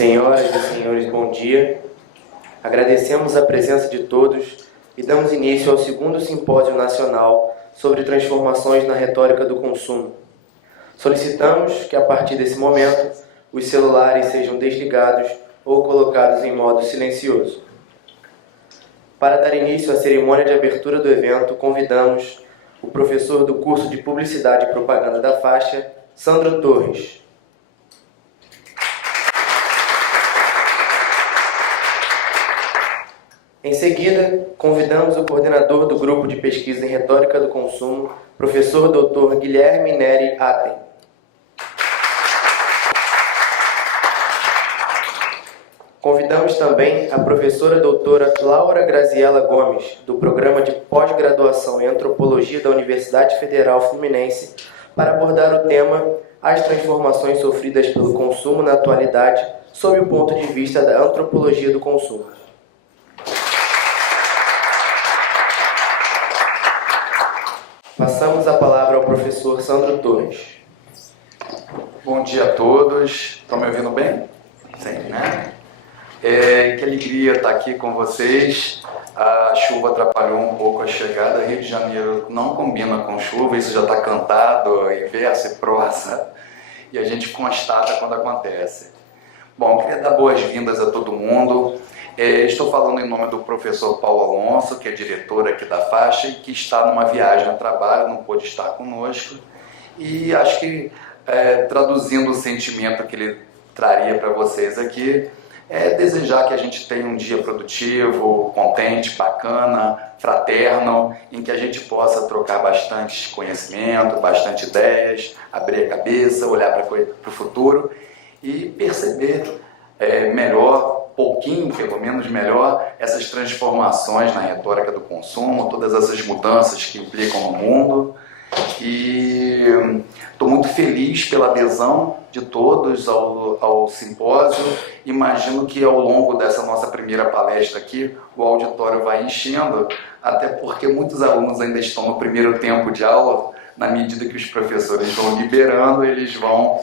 Senhoras e senhores, bom dia. Agradecemos a presença de todos e damos início ao segundo Simpósio Nacional sobre Transformações na Retórica do Consumo. Solicitamos que, a partir desse momento, os celulares sejam desligados ou colocados em modo silencioso. Para dar início à cerimônia de abertura do evento, convidamos o professor do curso de Publicidade e Propaganda da Faixa, Sandro Torres. Em seguida, convidamos o coordenador do Grupo de Pesquisa em Retórica do Consumo, professor Dr. Guilherme Neri Atten. Convidamos também a professora doutora Laura Graziella Gomes, do Programa de Pós-Graduação em Antropologia da Universidade Federal Fluminense, para abordar o tema As transformações sofridas pelo consumo na atualidade, sob o ponto de vista da antropologia do consumo. Passamos a palavra ao professor Sandro Torres. Bom dia a todos. Estão me ouvindo bem? Sim, né? Que alegria estar aqui com vocês. A chuva atrapalhou um pouco a chegada. Rio de Janeiro não combina com chuva, isso já está cantado em verso e prosa, e a gente constata quando acontece. Bom, queria dar boas-vindas a todo mundo. Estou falando em nome do professor Paulo Alonso, que é diretor aqui da Faixa e que está numa viagem a trabalho, não pôde estar conosco. E acho que, traduzindo o sentimento que ele traria para vocês aqui, desejar que a gente tenha um dia produtivo, contente, bacana, fraterno, em que a gente possa trocar bastante conhecimento, bastante ideias, abrir a cabeça, olhar para o futuro e perceber melhor, pouquinho, pelo menos melhor, essas transformações na retórica do consumo, todas essas mudanças que implicam no mundo. E estou muito feliz pela adesão de todos ao simpósio. Imagino que ao longo dessa nossa primeira palestra aqui, o auditório vai enchendo, até porque muitos alunos ainda estão no primeiro tempo de aula. Na medida que os professores vão liberando, eles vão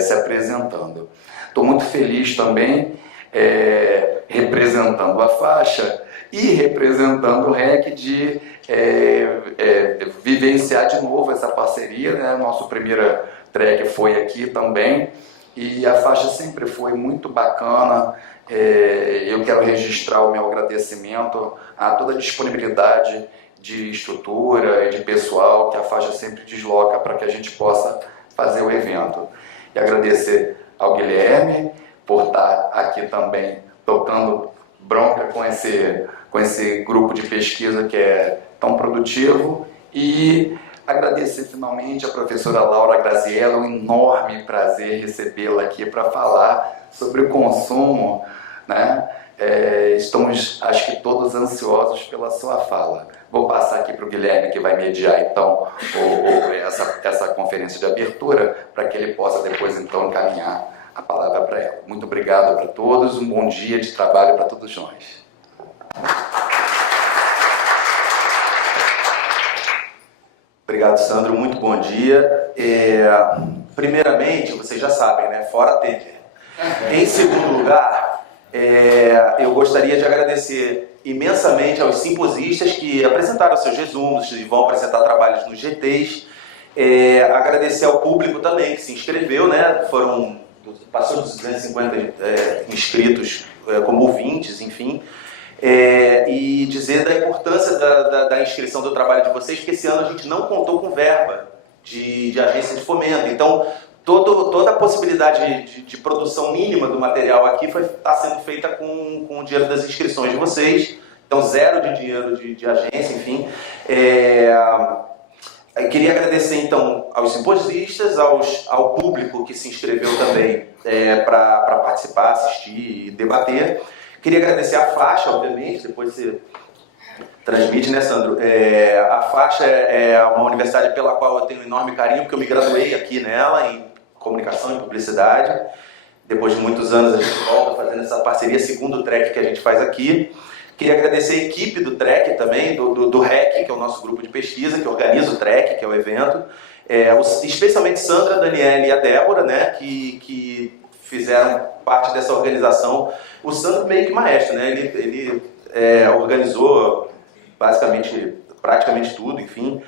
se apresentando. Estou muito feliz também representando a Faixa e representando o REC de vivenciar de novo essa parceria, né? Nosso primeiro track foi aqui também e a Faixa sempre foi muito bacana. Eu quero registrar o meu agradecimento a toda a disponibilidade de estrutura e de pessoal que a Faixa sempre desloca para que a gente possa fazer o evento. E agradecer ao Guilherme por estar aqui também tocando bronca com esse grupo de pesquisa que é tão produtivo, e agradecer finalmente a professora Laura Graziella, um enorme prazer recebê-la aqui para falar sobre o consumo, né? Estamos, acho que todos ansiosos pela sua fala. Vou passar aqui para o Guilherme, que vai mediar então essa conferência de abertura, para que ele possa depois então encaminhar a palavra para ela. Muito obrigado para todos, um bom dia de trabalho para todos nós. Obrigado, Sandro, muito bom dia. Primeiramente, vocês já sabem, né? Fora Temer. Em segundo lugar, eu gostaria de agradecer imensamente aos simposistas que apresentaram seus resumos e vão apresentar trabalhos nos GTs. Agradecer ao público também que se inscreveu, né? Passou dos 250 inscritos como ouvintes, enfim. E dizer da importância da inscrição do trabalho de vocês, porque esse ano a gente não contou com verba de agência de fomento. Então, toda a possibilidade de produção mínima do material aqui está sendo feita com o dinheiro das inscrições de vocês. Então, zero de dinheiro de agência, enfim. Eu queria agradecer, então, aos simposistas, ao público que se inscreveu também para participar, assistir e debater. Queria agradecer à Faixa, obviamente, depois você transmite, né, Sandro? A Faixa é uma universidade pela qual eu tenho um enorme carinho, porque eu me graduei aqui nela, em comunicação e publicidade. Depois de muitos anos a gente volta fazendo essa parceria, segundo track que a gente faz aqui. Queria agradecer a equipe do track também, do REC, que é o nosso grupo de pesquisa, que organiza o track, que é o evento. Especialmente Sandra, Daniela e a Débora, né, que fizeram parte dessa organização. O Sandro meio que maestro, né? Ele organizou praticamente tudo, enfim.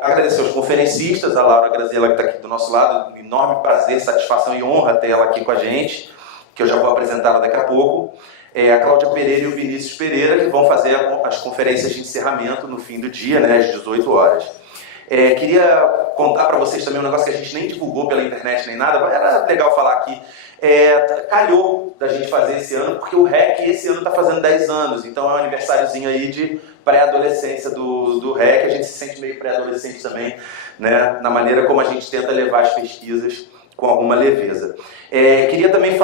Agradecer aos conferencistas, a Laura Graziella, que está aqui do nosso lado, enorme prazer, satisfação e honra ter ela aqui com a gente, que eu já vou apresentá-la daqui a pouco. A Cláudia Pereira e o Vinícius Pereira, que vão fazer as conferências de encerramento no fim do dia, né, às 18 horas. Queria contar para vocês também um negócio que a gente nem divulgou pela internet nem nada, era legal falar aqui. Calhou da gente fazer esse ano, porque o REC esse ano está fazendo 10 anos, então é um aniversáriozinho aí de pré-adolescência do REC, a gente se sente meio pré-adolescente também, né, na maneira como a gente tenta levar as pesquisas com alguma leveza. Queria também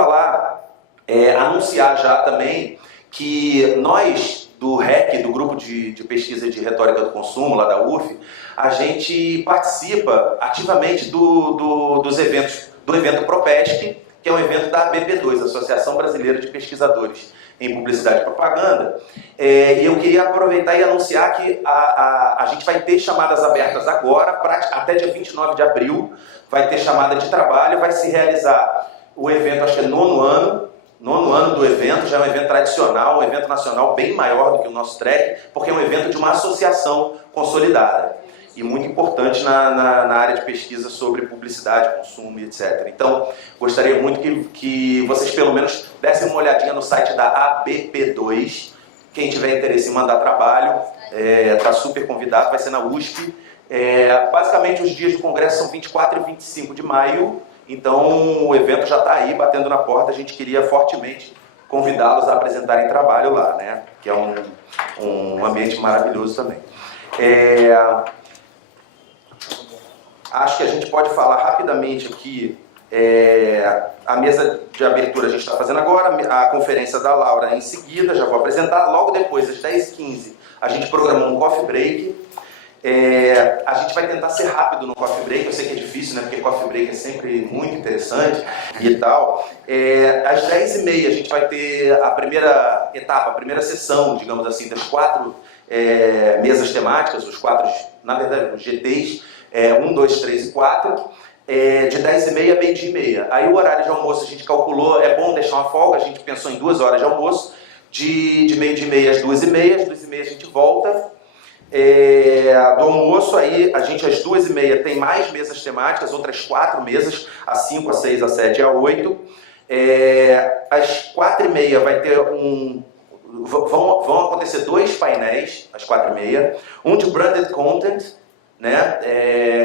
anunciar já também que nós, do REC, do Grupo de Pesquisa de Retórica do Consumo, lá da UF, a gente participa ativamente do evento ProPesc, que é um evento da ABP2, Associação Brasileira de Pesquisadores em Publicidade e Propaganda. E eu queria aproveitar e anunciar que a gente vai ter chamadas abertas agora, até dia 29 de abril, vai ter chamada de trabalho, vai se realizar o evento, acho que é nono ano do evento, já é um evento tradicional, um evento nacional bem maior do que o nosso TREC, porque é um evento de uma associação consolidada e muito importante na área de pesquisa sobre publicidade, consumo e etc. Então, gostaria muito que vocês pelo menos dessem uma olhadinha no site da ABP2. Quem tiver interesse em mandar trabalho, está super convidado, vai ser na USP. Basicamente, os dias do congresso são 24 e 25 de maio, então o evento já está aí, batendo na porta. A gente queria fortemente convidá-los a apresentarem trabalho lá, né? Que é um ambiente maravilhoso também. Acho que a gente pode falar rapidamente aqui, a mesa de abertura a gente está fazendo agora, a conferência da Laura em seguida, já vou apresentar. Logo depois, às 10h15, a gente programou um coffee break. A gente vai tentar ser rápido no coffee break, eu sei que é difícil, né, porque coffee break é sempre muito interessante e tal. Às 10h30 a gente vai ter a primeira etapa, a primeira sessão, digamos assim, das 4 mesas temáticas, na verdade, os GTs, 1, 2, 3 e 4, de 10h30 a meio-dia e meia. Aí o horário de almoço a gente calculou, é bom deixar uma folga, a gente pensou em 2 horas de almoço, de meio-dia e meia às 2h30, às 2h30 a gente volta. Do almoço, aí a gente às 2h30 tem mais mesas temáticas, outras 4 mesas, às 5, às 6, às 7 e às 8. Às 4h30 vai ter vão acontecer 2 painéis, às 4h30, um de branded content, né,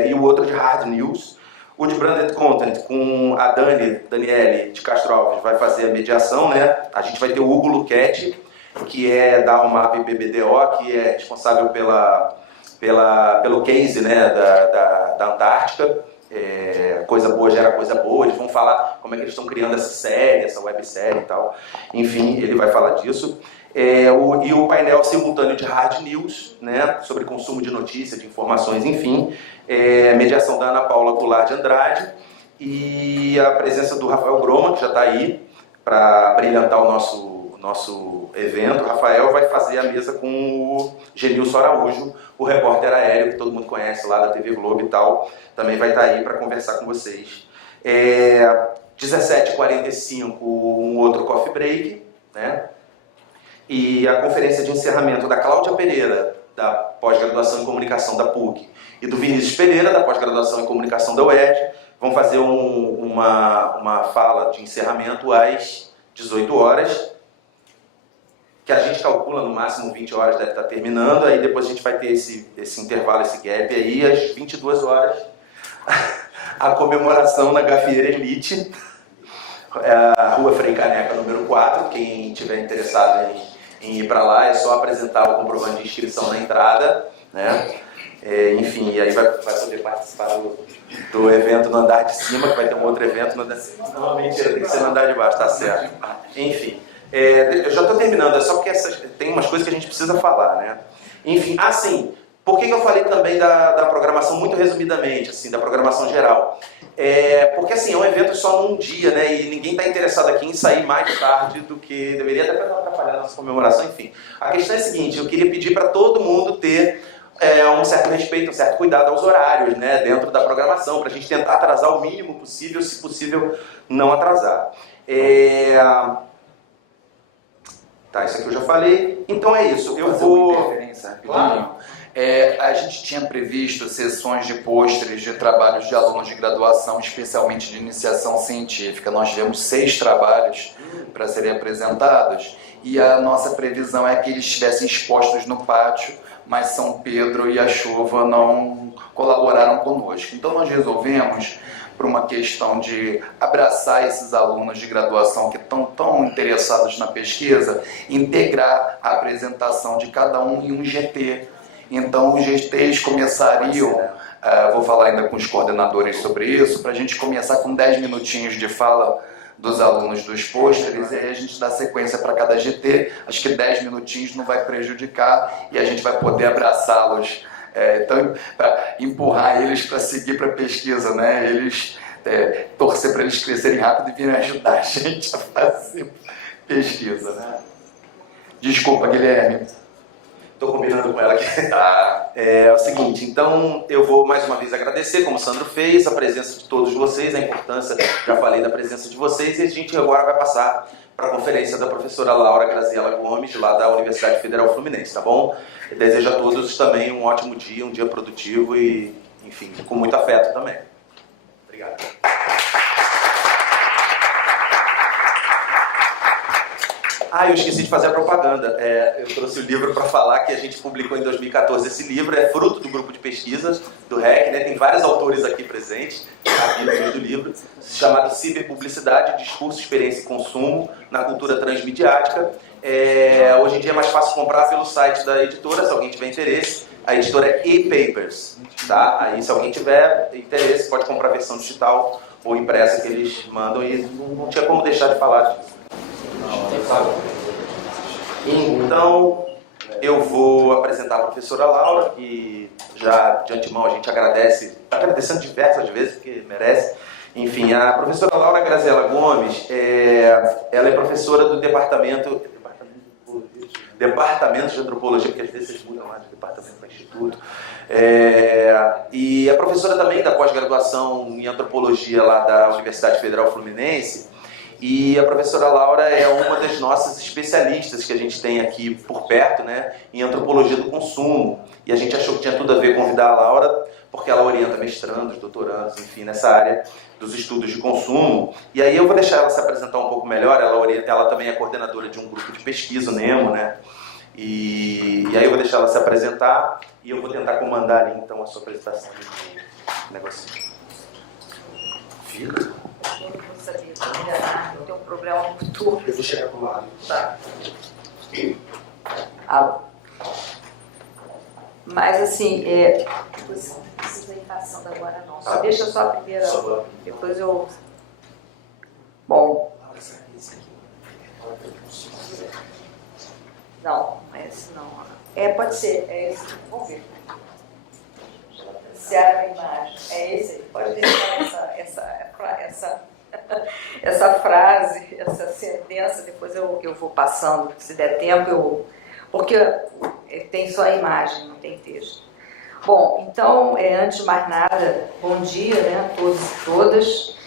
e o outro de hard news. O de branded content, com a Daniele de Castro Alves, vai fazer a mediação, né? A gente vai ter o Hugo Luchetti, que é da UMAP BBDO, que é responsável pelo case, né, da Antártica. Coisa boa gera coisa boa. Eles vão falar como é que eles estão criando essa série, essa websérie e tal. Enfim, ele vai falar disso. E o painel simultâneo de hard news, né, sobre consumo de notícias, de informações, enfim. Mediação da Ana Paula Goulart de Andrade. E a presença do Rafael Groma, que já está aí, para brilhantar o nosso evento. O Rafael vai fazer a mesa com o Genilson Araújo, o repórter aéreo, que todo mundo conhece lá da TV Globo e tal. Também vai estar aí para conversar com vocês. 17h45, um outro coffee break, né? E a conferência de encerramento da Cláudia Pereira, da pós-graduação em comunicação da PUC, e do Vinícius Pereira, da pós-graduação em comunicação da UERJ, vão fazer uma fala de encerramento às 18 horas, que a gente calcula no máximo 20 horas deve estar terminando, aí depois a gente vai ter esse intervalo, esse gap aí, às 22 horas, a comemoração na Gafieira Elite, a Rua Frei Caneca, número 4, quem tiver interessado em ir para lá, é só apresentar o comprovante de inscrição na entrada, né? Enfim, e aí vai poder participar do evento no andar de cima, que vai ter um outro evento no andar de cima. Não, mentira, tem que ser no andar de baixo, tá certo. Enfim, eu já estou terminando, é só porque tem umas coisas que a gente precisa falar, né? Enfim, assim, por que eu falei também da programação, muito resumidamente, assim, da programação geral? Porque assim, é um evento só num dia, né? E ninguém está interessado aqui em sair mais tarde do que deveria, até para não atrapalhar a nossa comemoração, enfim. A questão é a seguinte, eu queria pedir para todo mundo ter um certo respeito, um certo cuidado aos horários, né, dentro da programação, para a gente tentar atrasar o mínimo possível, se possível não atrasar. Tá, isso aqui eu já falei. Então é isso. Eu vou... Uma interferência rapidinho. A gente tinha previsto sessões de pôsteres de trabalhos de alunos de graduação, especialmente de iniciação científica. Nós tivemos 6 trabalhos para serem apresentados e a nossa previsão é que eles estivessem expostos no pátio, mas São Pedro e a chuva não colaboraram conosco. Então nós resolvemos, por uma questão de abraçar esses alunos de graduação que estão tão interessados na pesquisa, integrar a apresentação de cada um em um GT. Então os GTs começariam, vou falar ainda com os coordenadores sobre isso, para a gente começar com 10 minutinhos de fala dos alunos dos pôsteres, e aí a gente dá sequência para cada GT. Acho que 10 minutinhos não vai prejudicar e a gente vai poder abraçá-los, então, para empurrar eles para seguir para a pesquisa, né? Eles torcer para eles crescerem rápido e virem ajudar a gente a fazer pesquisa, né? Desculpa, Guilherme. Estou combinando com ela aqui. É o seguinte, então eu vou mais uma vez agradecer, como o Sandro fez, a presença de todos vocês, a importância, já falei da presença de vocês, e a gente agora vai passar para a conferência da professora Laura Graziela Gomes, lá da Universidade Federal Fluminense, tá bom? Eu desejo a todos também um ótimo dia, um dia produtivo e, enfim, com muito afeto também. Obrigado. Eu esqueci de fazer a propaganda. Eu trouxe o livro para falar que a gente publicou em 2014. Esse livro é fruto do grupo de pesquisa do REC, né? Tem vários autores aqui presentes, capítulos do livro, chamado Ciberpublicidade, Discurso, Experiência e Consumo na Cultura Transmediática. Hoje em dia é mais fácil comprar pelo site da editora, se alguém tiver interesse. A editora é ePapers, tá? Aí se alguém tiver interesse, pode comprar a versão digital ou impressa que eles mandam, e não tinha como deixar de falar disso. Então, eu vou apresentar a professora Laura, que já de antemão a gente agradece, está agradecendo diversas vezes, porque merece. Enfim, a professora Laura Graziela Gomes, ela é professora do Departamento de Antropologia, porque às vezes vocês mudam lá de departamento para instituto. E é professora também da pós-graduação em Antropologia lá da Universidade Federal Fluminense. E a professora Laura é uma das nossas especialistas que a gente tem aqui por perto, né, em antropologia do consumo. E a gente achou que tinha tudo a ver convidar a Laura, porque ela orienta mestrandos, doutorandos, enfim, nessa área dos estudos de consumo. E aí eu vou deixar ela se apresentar um pouco melhor. Ela também é coordenadora de um grupo de pesquisa, o NEMO, né? E aí eu vou deixar ela se apresentar e eu vou tentar comandar ali, então, a sua apresentação. Negocinho. Fica. Eu tenho um problema muito... Eu vou chegar pro lado. Tá. Mas assim, não precisa ir passando agora não. Só deixa só a primeira. Depois eu... Bom. Não, não é esse não. Pode ser, é esse. Vamos ver. Se abre a imagem. É esse aí. Pode deixar essa frase, essa sentença, depois eu vou passando, se der tempo, porque tem só a imagem, não tem texto. Bom, então, antes de mais nada, bom dia, né, a todos e todas.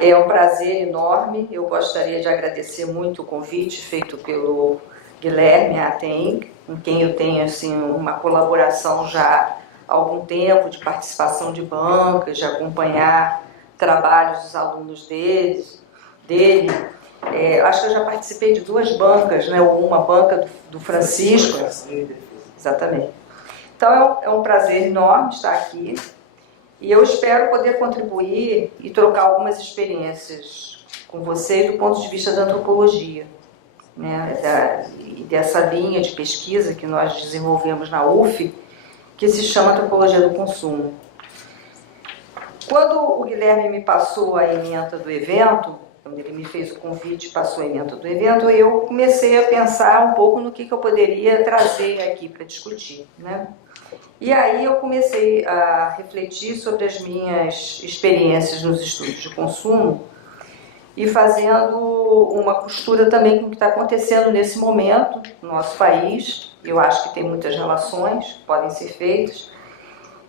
É um prazer enorme, eu gostaria de agradecer muito o convite feito pelo Guilherme Aten, com quem eu tenho assim, uma colaboração já há algum tempo, de participação de bancas, de acompanhar trabalhos dos alunos dele. Acho que eu já participei de 2 bancas, né? Uma banca do Francisco. Exatamente. Então é um prazer enorme estar aqui e eu espero poder contribuir e trocar algumas experiências com vocês do ponto de vista da antropologia, né? E dessa linha de pesquisa que nós desenvolvemos na UF, que se chama Antropologia do Consumo. Quando o Guilherme me passou a ementa do evento, quando ele me fez o convite e passou a ementa do evento, eu comecei a pensar um pouco no que eu poderia trazer aqui para discutir, né? E aí eu comecei a refletir sobre as minhas experiências nos estudos de consumo e fazendo uma costura também com o que está acontecendo nesse momento no nosso país. Eu acho que tem muitas relações que podem ser feitas.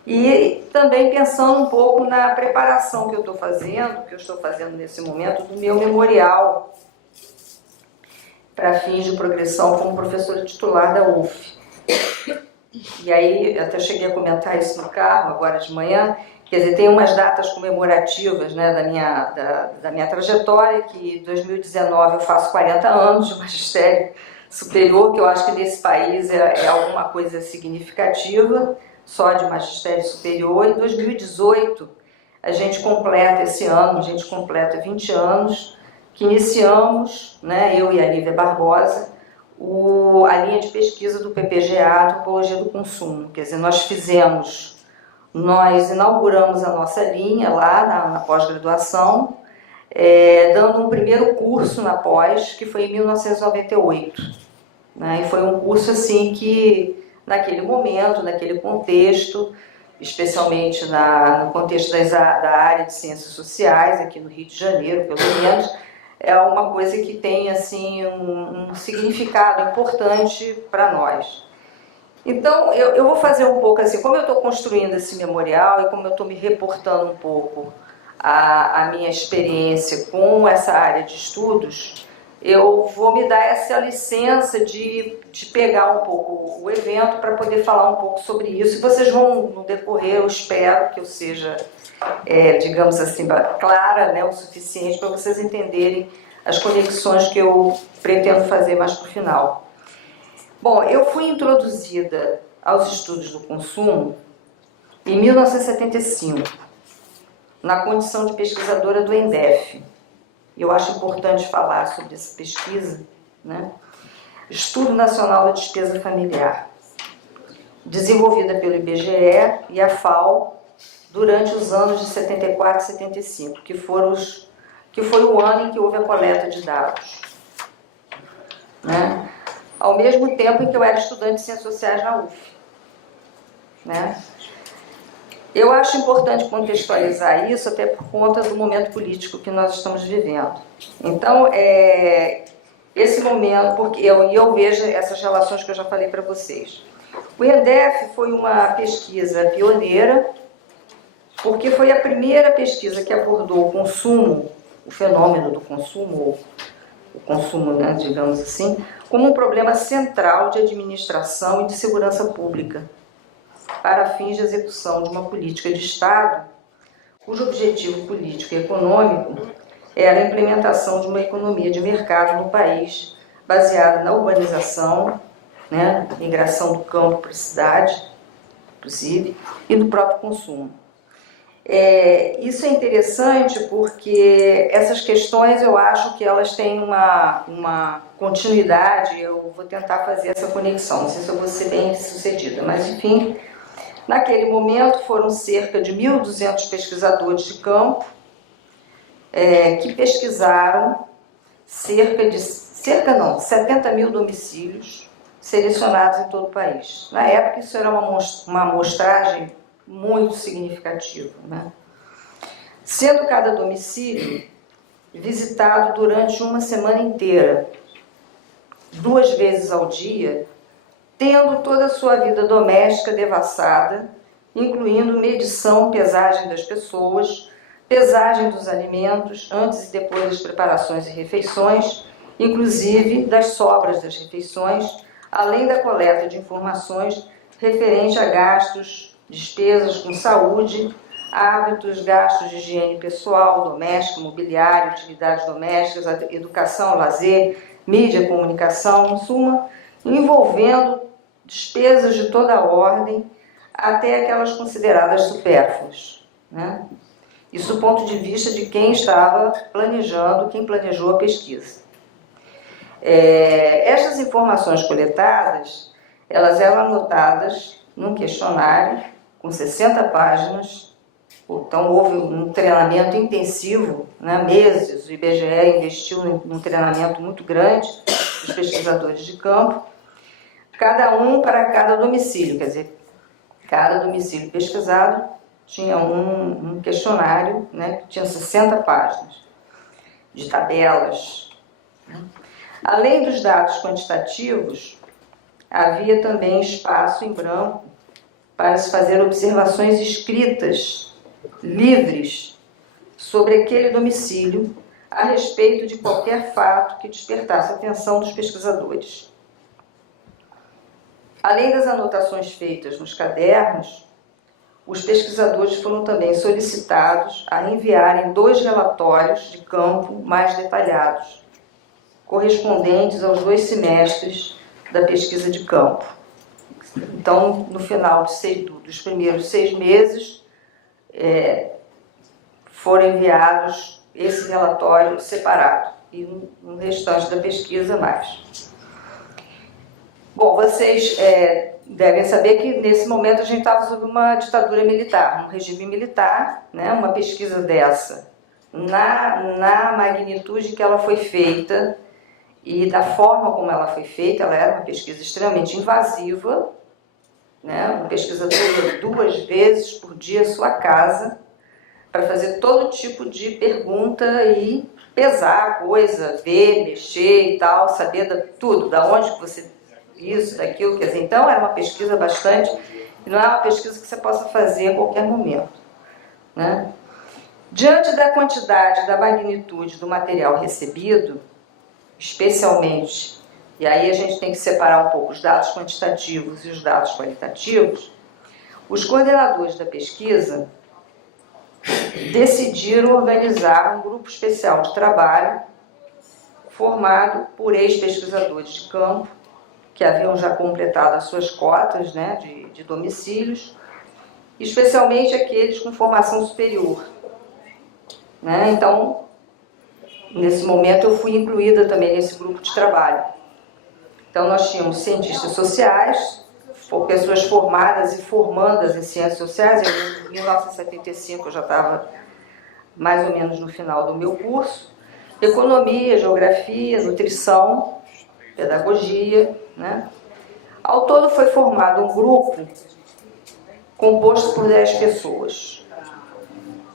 E também pensando um pouco na preparação que eu estou fazendo nesse momento do meu memorial para fins de progressão como professora titular da UF. E aí, até cheguei a comentar isso no carro agora de manhã, quer dizer, tem umas datas comemorativas, né, da minha trajetória, que em 2019 eu faço 40 anos de magistério superior, que eu acho que nesse país é alguma coisa significativa, só de magistério superior. Em 2018, esse ano, a gente completa 20 anos, que iniciamos, né, eu e a Lívia Barbosa, a linha de pesquisa do PPGA, Antropologia do Consumo. Quer dizer, nós inauguramos a nossa linha lá na pós-graduação, dando um primeiro curso na pós, que foi em 1998. Né? E foi um curso assim que, naquele momento, naquele contexto, especialmente no contexto da área de ciências sociais, aqui no Rio de Janeiro, pelo menos, é uma coisa que tem assim, um significado importante para nós. Então, eu vou fazer um pouco assim, como eu estou construindo esse memorial e como eu estou me reportando um pouco a minha experiência com essa área de estudos, eu vou me dar essa licença de pegar um pouco o evento para poder falar um pouco sobre isso. E vocês vão, no decorrer, eu espero que eu seja, digamos assim, clara, né, o suficiente para vocês entenderem as conexões que eu pretendo fazer mais para o final. Bom, eu fui introduzida aos estudos do consumo em 1975, na condição de pesquisadora do ENDEF. Eu acho importante falar sobre essa pesquisa, né? Estudo Nacional da Despesa Familiar, desenvolvida pelo IBGE e a FAO durante os anos de 74 e 75, que foi o ano em que houve a coleta de dados. Né? Ao mesmo tempo em que eu era estudante de Ciências Sociais na UF. Né? Eu acho importante contextualizar isso até por conta do momento político que nós estamos vivendo. Então, esse momento, porque eu vejo essas relações que eu já falei para vocês. O ENDEF foi uma pesquisa pioneira, porque foi a primeira pesquisa que abordou o consumo, o fenômeno do consumo, o consumo, né, digamos assim, como um problema central de administração e de segurança pública, para fins de execução de uma política de Estado, cujo objetivo político e econômico era a implementação de uma economia de mercado no país, baseada na urbanização, né, migração do campo para a cidade, inclusive, e do próprio consumo. Isso é interessante porque essas questões eu acho que elas têm uma continuidade. Eu vou tentar fazer essa conexão, não sei se eu vou ser bem sucedida, mas enfim, naquele momento foram cerca de 1.200 pesquisadores de campo que pesquisaram 70 mil domicílios selecionados em todo o país. Na época isso era uma amostragem muito significativo, né? Sendo cada domicílio visitado durante uma semana inteira, 2 vezes ao dia, tendo toda a sua vida doméstica devassada, incluindo medição, pesagem das pessoas, pesagem dos alimentos antes e depois das preparações e refeições, inclusive das sobras das refeições, além da coleta de informações referente a gastos, despesas com saúde, hábitos, gastos de higiene pessoal, doméstico, mobiliário, atividades domésticas, educação, lazer, mídia, comunicação, em suma, envolvendo despesas de toda a ordem, até aquelas consideradas supérfluas, né? Isso do ponto de vista de quem estava planejando, quem planejou a pesquisa. Estas informações coletadas, elas eram anotadas num questionário com 60 páginas, então houve um treinamento intensivo, né, meses. O IBGE investiu num treinamento muito grande dos pesquisadores de campo, cada um para cada domicílio, quer dizer, cada domicílio pesquisado tinha um questionário, né, que tinha 60 páginas. de tabelas. Além dos dados quantitativos, havia também espaço em branco para se fazer observações escritas, livres, sobre aquele domicílio, a respeito de qualquer fato que despertasse a atenção dos pesquisadores. Além das anotações feitas nos cadernos, os pesquisadores foram também solicitados a enviarem 2 relatórios de campo mais detalhados, correspondentes aos 2 semestres da pesquisa de campo. Então, no final dos primeiros 6 meses, foram enviados esse relatório separado e no restante da pesquisa mais. Bom, vocês devem saber que nesse momento a gente estava sob uma ditadura militar, um regime militar, né? Uma pesquisa dessa, na magnitude que ela foi feita e da forma como ela foi feita, ela era uma pesquisa extremamente invasiva, né? Uma pesquisa toda 2 vezes por dia à sua casa, para fazer todo tipo de pergunta e pesar a coisa, ver, mexer e tal, saber tudo, da onde que você... isso, daquilo, quer dizer, então era uma pesquisa bastante, não é uma pesquisa que você possa fazer a qualquer momento, né? Diante da quantidade, da magnitude do material recebido, especialmente, e aí a gente tem que separar um pouco os dados quantitativos e os dados qualitativos, os coordenadores da pesquisa decidiram organizar um grupo especial de trabalho formado por ex-pesquisadores de campo, que haviam já completado as suas cotas, né, de domicílios, especialmente aqueles com formação superior, né? Então, nesse momento eu fui incluída também nesse grupo de trabalho. Então nós tínhamos cientistas sociais, pessoas formadas e formandas em ciências sociais. Em 1975 eu já estava mais ou menos no final do meu curso. Economia, geografia, nutrição, pedagogia, né? Ao todo foi formado um grupo composto por 10 pessoas,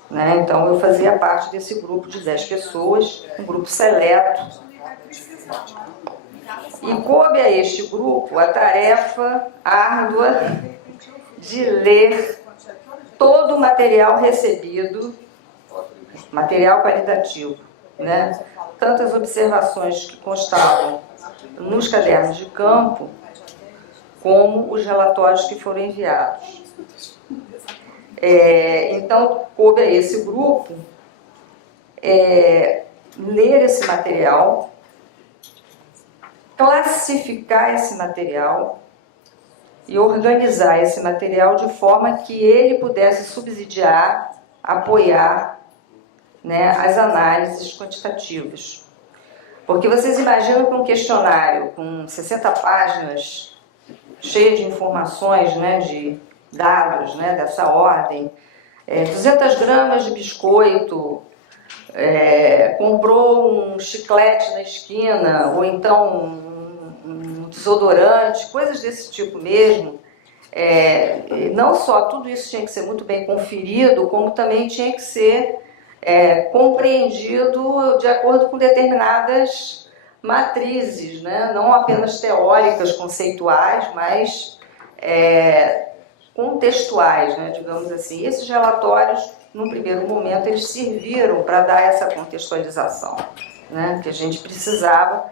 né? Então eu fazia parte desse grupo de 10 pessoas, um grupo seleto, e coube a este grupo a tarefa árdua de ler todo o material recebido, material qualitativo, né? Tantas observações que constavam nos cadernos de campo, como os relatórios que foram enviados. Então, coube a esse grupo ler esse material, classificar esse material e organizar esse material de forma que ele pudesse subsidiar, apoiar, né, as análises quantitativas. Porque vocês imaginam que um questionário com 60 páginas, cheio de informações, né, de dados, né, dessa ordem, 200 gramas de biscoito, comprou um chiclete na esquina, ou então um desodorante, coisas desse tipo mesmo. Não só tudo isso tinha que ser muito bem conferido, como também tinha que ser compreendido de acordo com determinadas matrizes, né? Não apenas teóricas, conceituais, mas contextuais, né? Digamos assim. Esses relatórios, num primeiro momento, eles serviram para dar essa contextualização, né? Que a gente precisava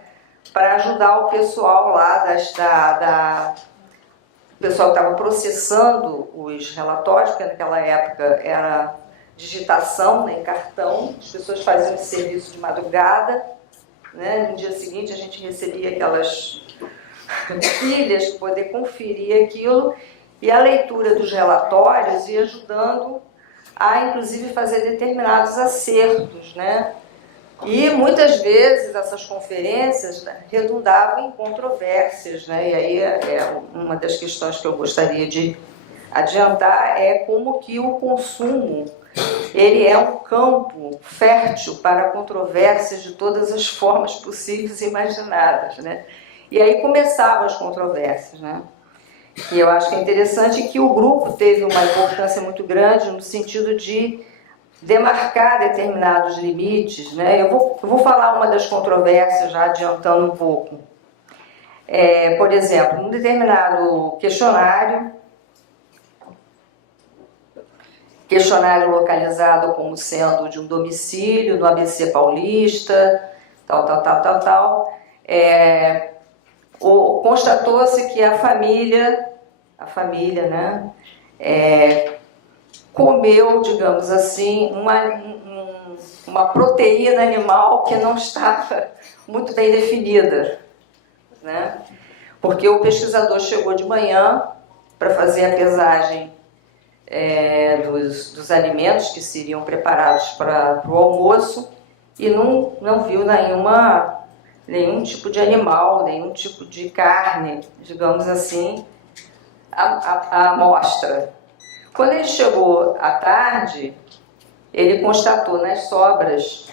para ajudar o pessoal lá o pessoal que estava processando os relatórios, porque naquela época era digitação, né, em cartão, as pessoas faziam esse serviço de madrugada, né? No dia seguinte a gente recebia aquelas pilhas para poder conferir aquilo, e a leitura dos relatórios ia ajudando a, inclusive, fazer determinados acertos, né? E muitas vezes essas conferências, né, redundavam em controvérsias, né? E aí uma das questões que eu gostaria de adiantar é como que o consumo ele é um campo fértil para controvérsias de todas as formas possíveis e imaginadas, né? E aí começavam as controvérsias, né? E eu acho que é interessante que o grupo teve uma importância muito grande no sentido de demarcar determinados limites, né? Eu vou falar uma das controvérsias, já adiantando um pouco. Por exemplo, um determinado questionário localizado como sendo de um domicílio no ABC Paulista, constatou-se que a família, né, comeu, digamos assim, uma proteína animal que não estava muito bem definida, né? Porque o pesquisador chegou de manhã para fazer a pesagem dos alimentos que seriam preparados para o almoço e não viu nenhum tipo de animal, nenhum tipo de carne, digamos assim, à amostra. Quando ele chegou à tarde, ele constatou nas sobras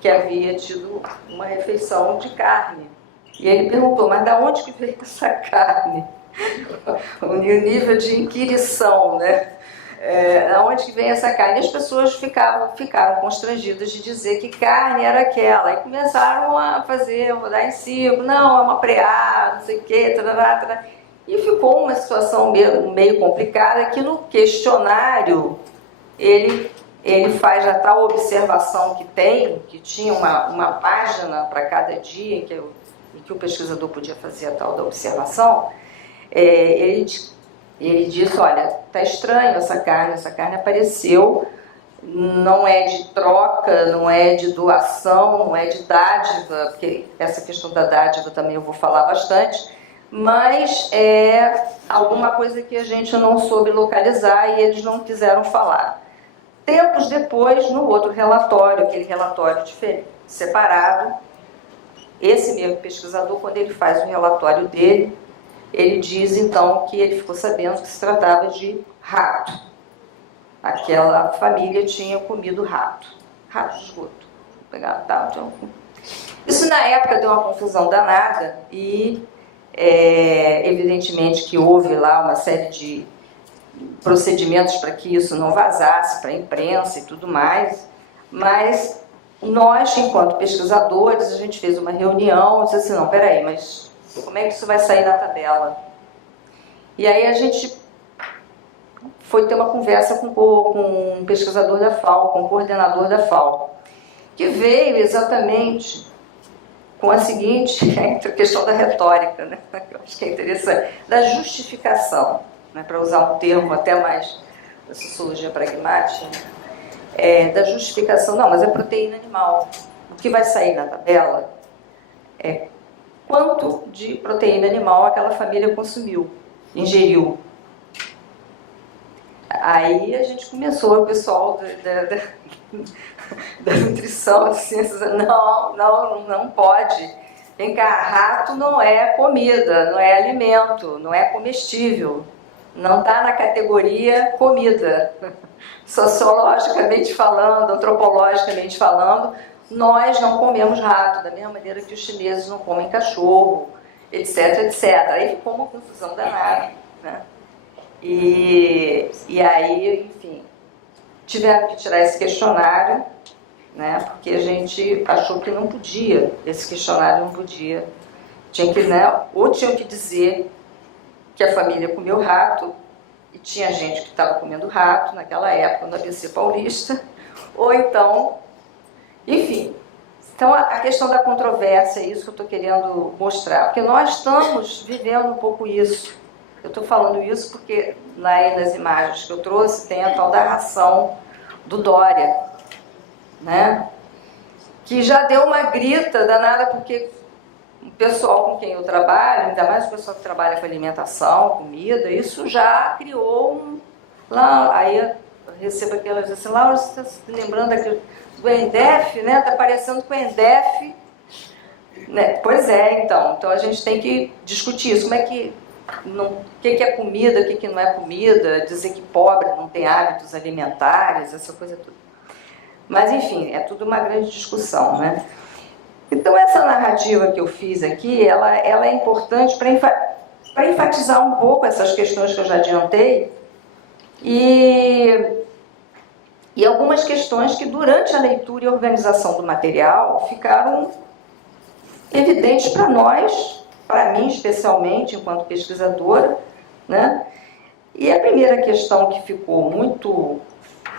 que havia tido uma refeição de carne. E ele perguntou, mas de onde que veio essa carne? O nível de inquirição, né? Aonde que vem essa carne? E as pessoas ficaram constrangidas de dizer que carne era aquela. E começaram a rodar em círculo, não, é uma preá, não sei o quê, tarará. E ficou uma situação meio complicada, que no questionário ele faz a tal observação que tinha uma página para cada dia em que o pesquisador podia fazer a tal da observação. Ele disse, olha, está estranho essa carne apareceu, não é de troca, não é de doação, não é de dádiva, porque essa questão da dádiva também eu vou falar bastante, mas é alguma coisa que a gente não soube localizar e eles não quiseram falar. Tempos depois, no outro relatório, aquele relatório separado, esse mesmo pesquisador, quando ele faz o relatório dele, ele diz então que ele ficou sabendo que se tratava de rato. Aquela família tinha comido rato de esgoto. Isso na época deu uma confusão danada e evidentemente que houve lá uma série de procedimentos para que isso não vazasse para a imprensa e tudo mais, mas nós, enquanto pesquisadores, a gente fez uma reunião e disse assim, não, peraí, mas como é que isso vai sair na tabela? E aí a gente foi ter uma conversa com um pesquisador da FAO, com um coordenador da FAO, que veio exatamente com a seguinte questão da retórica, né? Eu acho que é interessante, da justificação, né? Para usar um termo até mais da sociologia pragmática, da justificação, não, mas é proteína animal. O que vai sair na tabela é quanto de proteína animal aquela família consumiu, ingeriu. Aí a gente começou, o pessoal da nutrição, da ciência, não pode. Vem cá, rato não é comida, não é alimento, não é comestível. Não está na categoria comida. Sociologicamente falando, antropologicamente falando, nós não comemos rato, da mesma maneira que os chineses não comem cachorro, etc, etc. Aí ficou uma confusão danada, né? E aí, enfim, tiveram que tirar esse questionário, né? Porque a gente achou que não podia, esse questionário não podia. Tinham que dizer que a família comeu rato, e tinha gente que estava comendo rato naquela época no ABC Paulista, ou então, enfim. Então a questão da controvérsia é isso que eu estou querendo mostrar, porque nós estamos vivendo um pouco isso. Eu estou falando isso porque nas imagens que eu trouxe tem a tal da ração do Dória, né? Que já deu uma grita danada, porque o pessoal com quem eu trabalho, ainda mais o pessoal que trabalha com alimentação, comida, isso já criou aí eu recebo aquelas assim, Laura, você está se lembrando do ENDEF, né? Está parecendo com o ENDEF. Né? Pois é, então a gente tem que discutir isso, o que é comida, o que não é comida, dizer que pobre não tem hábitos alimentares, essa coisa toda. Mas enfim, é tudo uma grande discussão, né? Então essa narrativa que eu fiz aqui, ela é importante para enfatizar um pouco essas questões que eu já adiantei e e algumas questões que durante a leitura e organização do material ficaram evidentes para nós, para mim especialmente, enquanto pesquisadora, né? E a primeira questão que ficou muito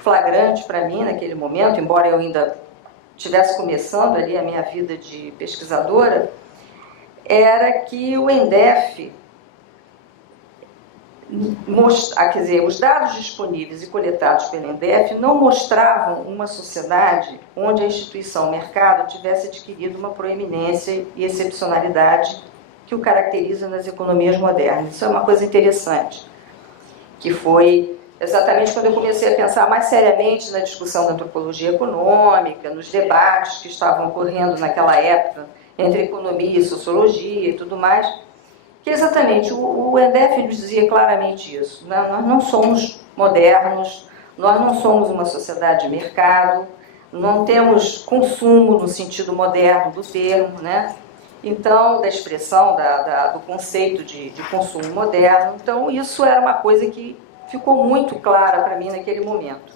flagrante para mim naquele momento, embora eu ainda estivesse começando ali a minha vida de pesquisadora, era que o ENDEF, quer dizer, os dados disponíveis e coletados pelo ENDEF não mostravam uma sociedade onde a instituição mercado tivesse adquirido uma proeminência e excepcionalidade que o caracteriza nas economias modernas. Isso é uma coisa interessante, que foi exatamente quando eu comecei a pensar mais seriamente na discussão da antropologia econômica, nos debates que estavam ocorrendo naquela época entre economia e sociologia e tudo mais, que exatamente o ENDEF nos dizia claramente isso, né? Nós não somos modernos, nós não somos uma sociedade de mercado, não temos consumo no sentido moderno do termo, né? Então, da expressão, do conceito de consumo moderno. Então, isso era uma coisa que ficou muito clara para mim naquele momento.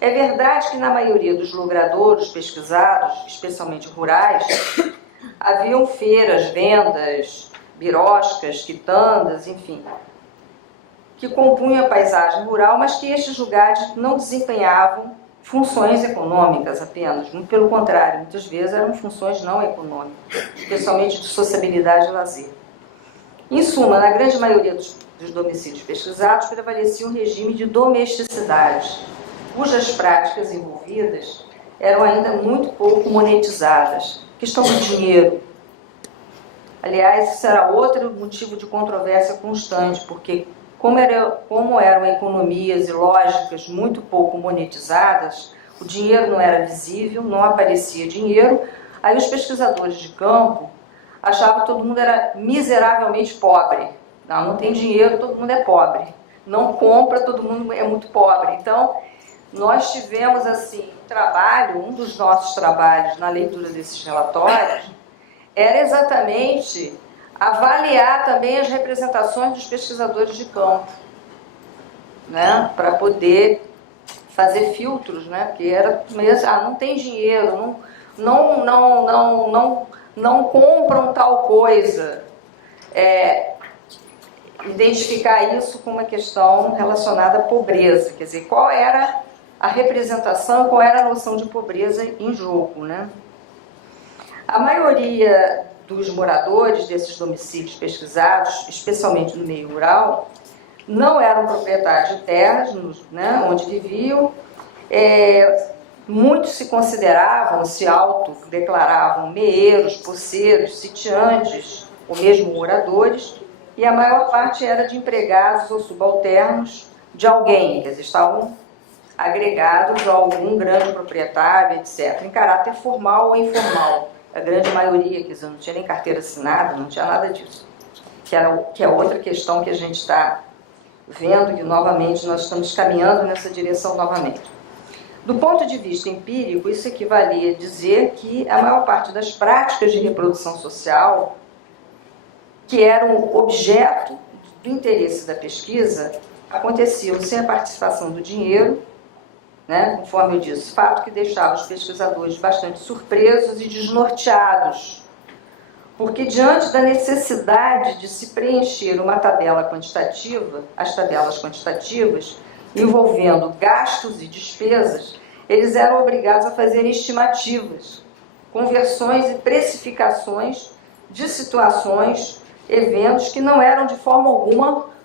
É verdade que na maioria dos logradouros pesquisados, especialmente rurais, haviam feiras, vendas, biroscas, quitandas, enfim, que compunham a paisagem rural, mas que estes lugares não desempenhavam funções econômicas apenas, muito pelo contrário, muitas vezes eram funções não econômicas, especialmente de sociabilidade e lazer. Em suma, na grande maioria dos domicílios pesquisados prevalecia um regime de domesticidade, cujas práticas envolvidas eram ainda muito pouco monetizadas. Questão do dinheiro. Aliás, isso era outro motivo de controvérsia constante, porque como eram economias e lógicas muito pouco monetizadas, o dinheiro não era visível, não aparecia dinheiro, aí os pesquisadores de campo achavam que todo mundo era miseravelmente pobre. Não tem dinheiro, todo mundo é pobre. Não compra, todo mundo é muito pobre. Então, nós tivemos assim, um dos nossos trabalhos na leitura desses relatórios, era exatamente avaliar também as representações dos pesquisadores de campo, né, para poder fazer filtros, né, porque era mesmo, não tem dinheiro, não compram tal coisa, identificar isso com uma questão relacionada à pobreza, quer dizer, qual era a representação, qual era a noção de pobreza em jogo, né? A maioria dos moradores desses domicílios pesquisados, especialmente no meio rural, não eram proprietários de terras, né, onde viviam. Muitos se consideravam, se autodeclaravam meeiros, poceiros, sitiantes, ou mesmo moradores, e a maior parte era de empregados ou subalternos de alguém, quer dizer, estavam agregados a algum grande proprietário, etc., em caráter formal ou informal. A grande maioria, quer dizer, não tinha nem carteira assinada, não tinha nada disso. Que é outra questão que a gente está vendo, e novamente nós estamos caminhando nessa direção novamente. Do ponto de vista empírico, isso equivalia a dizer que a maior parte das práticas de reprodução social, que eram objeto do interesse da pesquisa, aconteciam sem a participação do dinheiro, né, conforme eu disse, fato que deixava os pesquisadores bastante surpresos e desnorteados, porque diante da necessidade de se preencher uma tabela quantitativa, as tabelas quantitativas, envolvendo gastos e despesas, eles eram obrigados a fazer estimativas, conversões e precificações de situações, eventos que não eram de forma alguma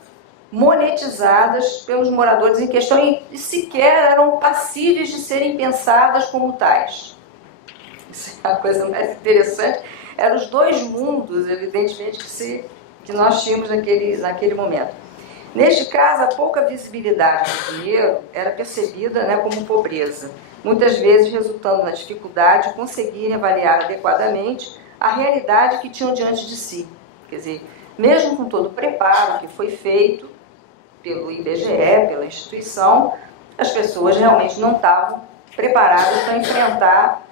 monetizadas pelos moradores em questão e sequer eram passíveis de serem pensadas como tais. Isso é a coisa mais interessante. Eram os dois mundos, evidentemente, que nós tínhamos naquele momento. Neste caso, a pouca visibilidade do dinheiro era percebida, né, como pobreza, muitas vezes resultando na dificuldade de conseguirem avaliar adequadamente a realidade que tinham diante de si. Quer dizer, mesmo com todo o preparo que foi feito pelo IBGE, pela instituição, as pessoas realmente não estavam preparadas para enfrentar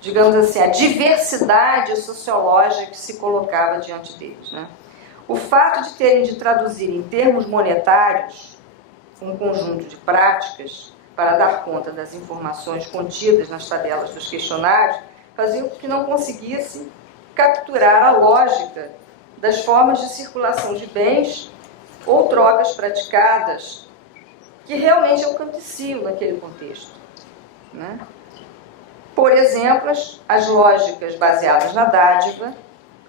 digamos assim, a diversidade sociológica que se colocava diante deles, né? O fato de terem de traduzir em termos monetários um conjunto de práticas para dar conta das informações contidas nas tabelas dos questionários, fazia com que não conseguisse capturar a lógica das formas de circulação de bens ou trocas praticadas que realmente aconteciam naquele contexto, né? Por exemplo, as lógicas baseadas na dádiva,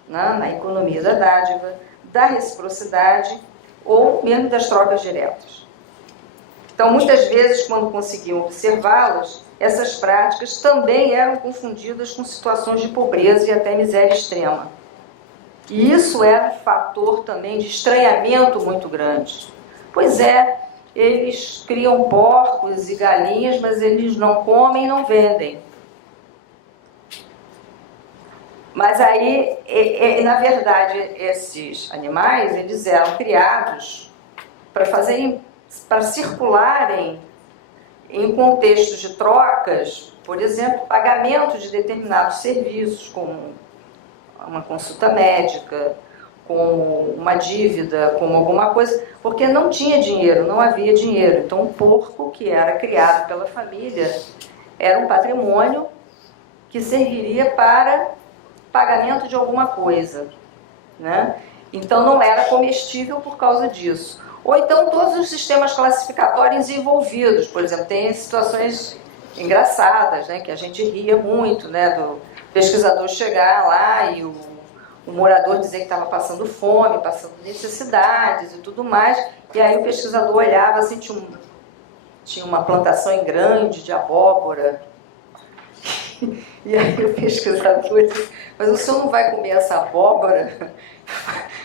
né, na economia da dádiva, da reciprocidade ou mesmo das trocas diretas. Então, muitas vezes, quando conseguiam observá-las, essas práticas também eram confundidas com situações de pobreza e até miséria extrema. E isso era um fator também de estranhamento muito grande. Pois é, eles criam porcos e galinhas, mas eles não comem e não vendem. Mas aí, na verdade, esses animais, eles eram criados para circularem em contextos de trocas, por exemplo, pagamento de determinados serviços, como uma consulta médica, como uma dívida, como alguma coisa, porque não tinha dinheiro, não havia dinheiro. Então, o porco que era criado pela família era um patrimônio que serviria para pagamento de alguma coisa, né? Então não era comestível por causa disso. Ou então todos os sistemas classificatórios envolvidos, por exemplo, tem situações engraçadas, né, que a gente ria muito, né, do pesquisador chegar lá e o morador dizer que estava passando fome, passando necessidades e tudo mais, e aí o pesquisador olhava assim, tinha uma plantação grande de abóbora. E aí o pesquisador disse, mas o senhor não vai comer essa abóbora,